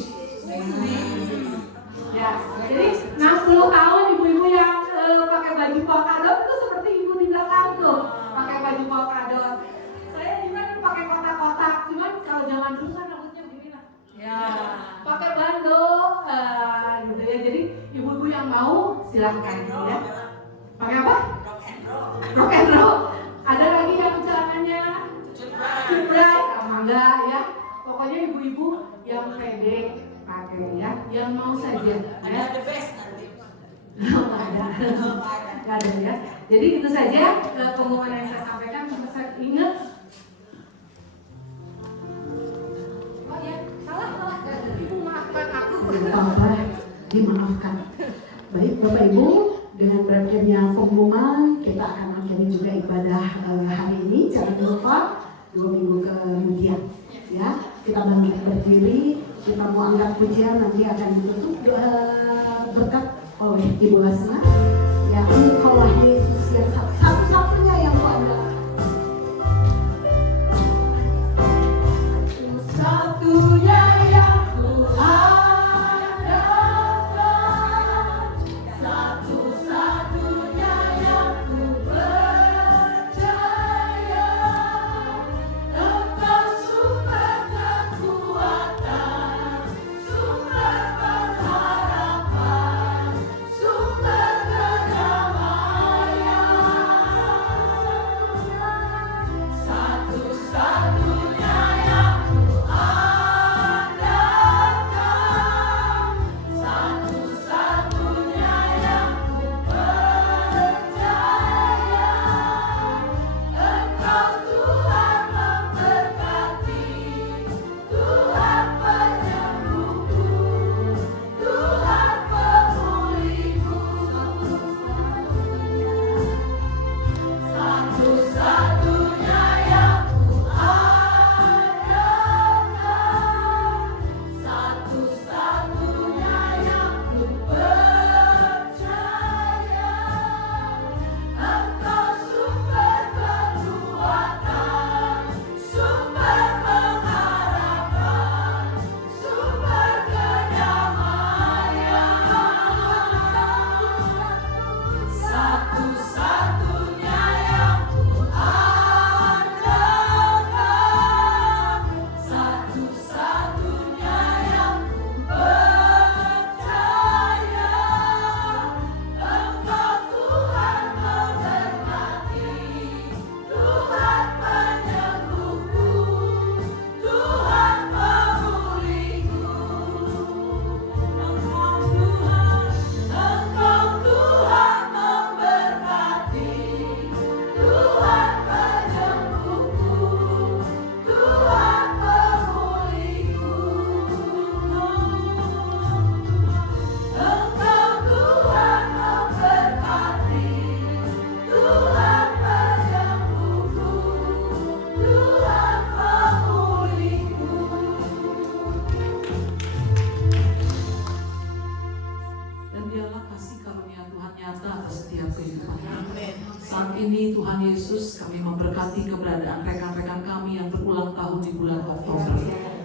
Ya, jadi 60 tahun ibu-ibu yang pakai baju polkadot itu seperti ibu di belakang tuh, pakai baju polkadot. Saya juga kan pakai kotak-kotak, cuman kalau zaman dulu kan rambutnya begini lah. Ya, pakai bandol, gitu ya. Jadi ibu-ibu yang mau silahkan ya. Pakai apa? Rock and roll. Ada lagi yang celananya cubray, enggak ya. Pokoknya ibu-ibu yang pede pakai ya, yang mau saja ya. Ada the best nanti. Nggak ada ya. Jadi itu saja pengumuman yang saya sampaikan. Saya ingat. Oh ya, salah. Ibu maafkan aku. Apa dimaafkan. Baik Bapak Ibu, dengan berakhirnya pengumuman kita akan akhiri juga ibadah hari ini. Jangan lupa 2 minggu kemudian ya kita bangkit berdiri, kita mau angkat pujian, nanti akan ditutup berkat oleh Ibu Hasna. Ya, engkaulah Yesus yang satu-satunya yang ku andalkan. Satunya yang ku andalkan, satu-satunya yang ku percaya. Engkau sumber kekuatan, sumber pengharapan, sumber kedamaian. Satu-satunya yang ku andalkan, satu-satunya yang ku percaya. Engkau Tuhan memberkati, Tuhan penyembuhku, Tuhan pemulihku. Satu-satunya yang ku andalkan, satu-satunya yang ku percaya. Engkau sumber kekuatan, sumber pengharapan, sumber kedamaian. Satu-satunya yang ku andalkan, satu-satunya yang ku percaya. Engkau Tuhan memberkati, Tuhan penyembuhku, Tuhan pemulihku. Engkau Tuhan memberkati, Tuhan penyembuhku, Tuhan pemulihku. Engkau Tuhan memberkati, Tuhan penyembuhku, Tuhan pemulihku. Dan biarlah kasih karunia Tuhan nyata atas setiap kehidupan kami. Saat ini Tuhan Yesus, kami memberkati keberadaan rekan-rekan kami yang berulang tahun di bulan Oktober.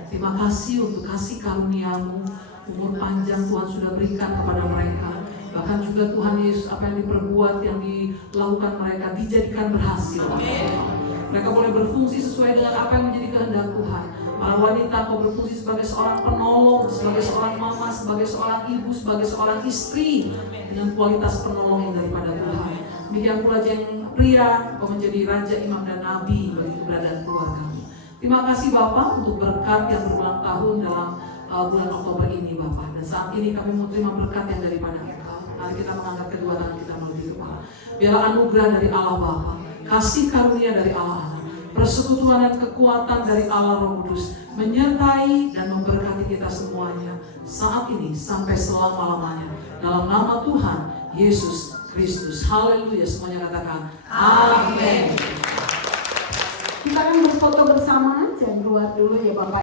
Terima kasih untuk kasih karuniamu, umur panjang Tuhan sudah berikan kepada mereka. Bahkan juga Tuhan Yesus, apa yang diperbuat, yang dilakukan mereka dijadikan berhasil. Mereka boleh berfungsi sesuai dengan apa yang menjadi kehendak Tuhan. Para wanita, kau berfungsi sebagai seorang penolong, sebagai seorang mama, sebagai seorang ibu, sebagai seorang istri dengan kualitas penolong yang daripada Tuhan. Demikian pula yang pria, kau menjadi raja, imam, dan nabi bagi keberadaan keluargamu. Terima kasih Bapak untuk berkat yang berulang tahun dalam bulan Oktober ini Bapak. Dan saat ini kami mau terima berkat yang daripada Engkau. Mari kita mengangkat kedua tangan kita melalui kepala. Biarlah anugerah dari Allah Bapa, kasih karunia dari Allah, persekutuan dan kekuatan dari Allah Roh Kudus menyertai dan memberkati memberkati kita semuanya saat ini sampai selama-lamanya. Dalam nama Tuhan Yesus Kristus. Haleluya. Semuanya katakan amin. Kita akan berfoto bersama, jangan keluar dulu ya Bapak.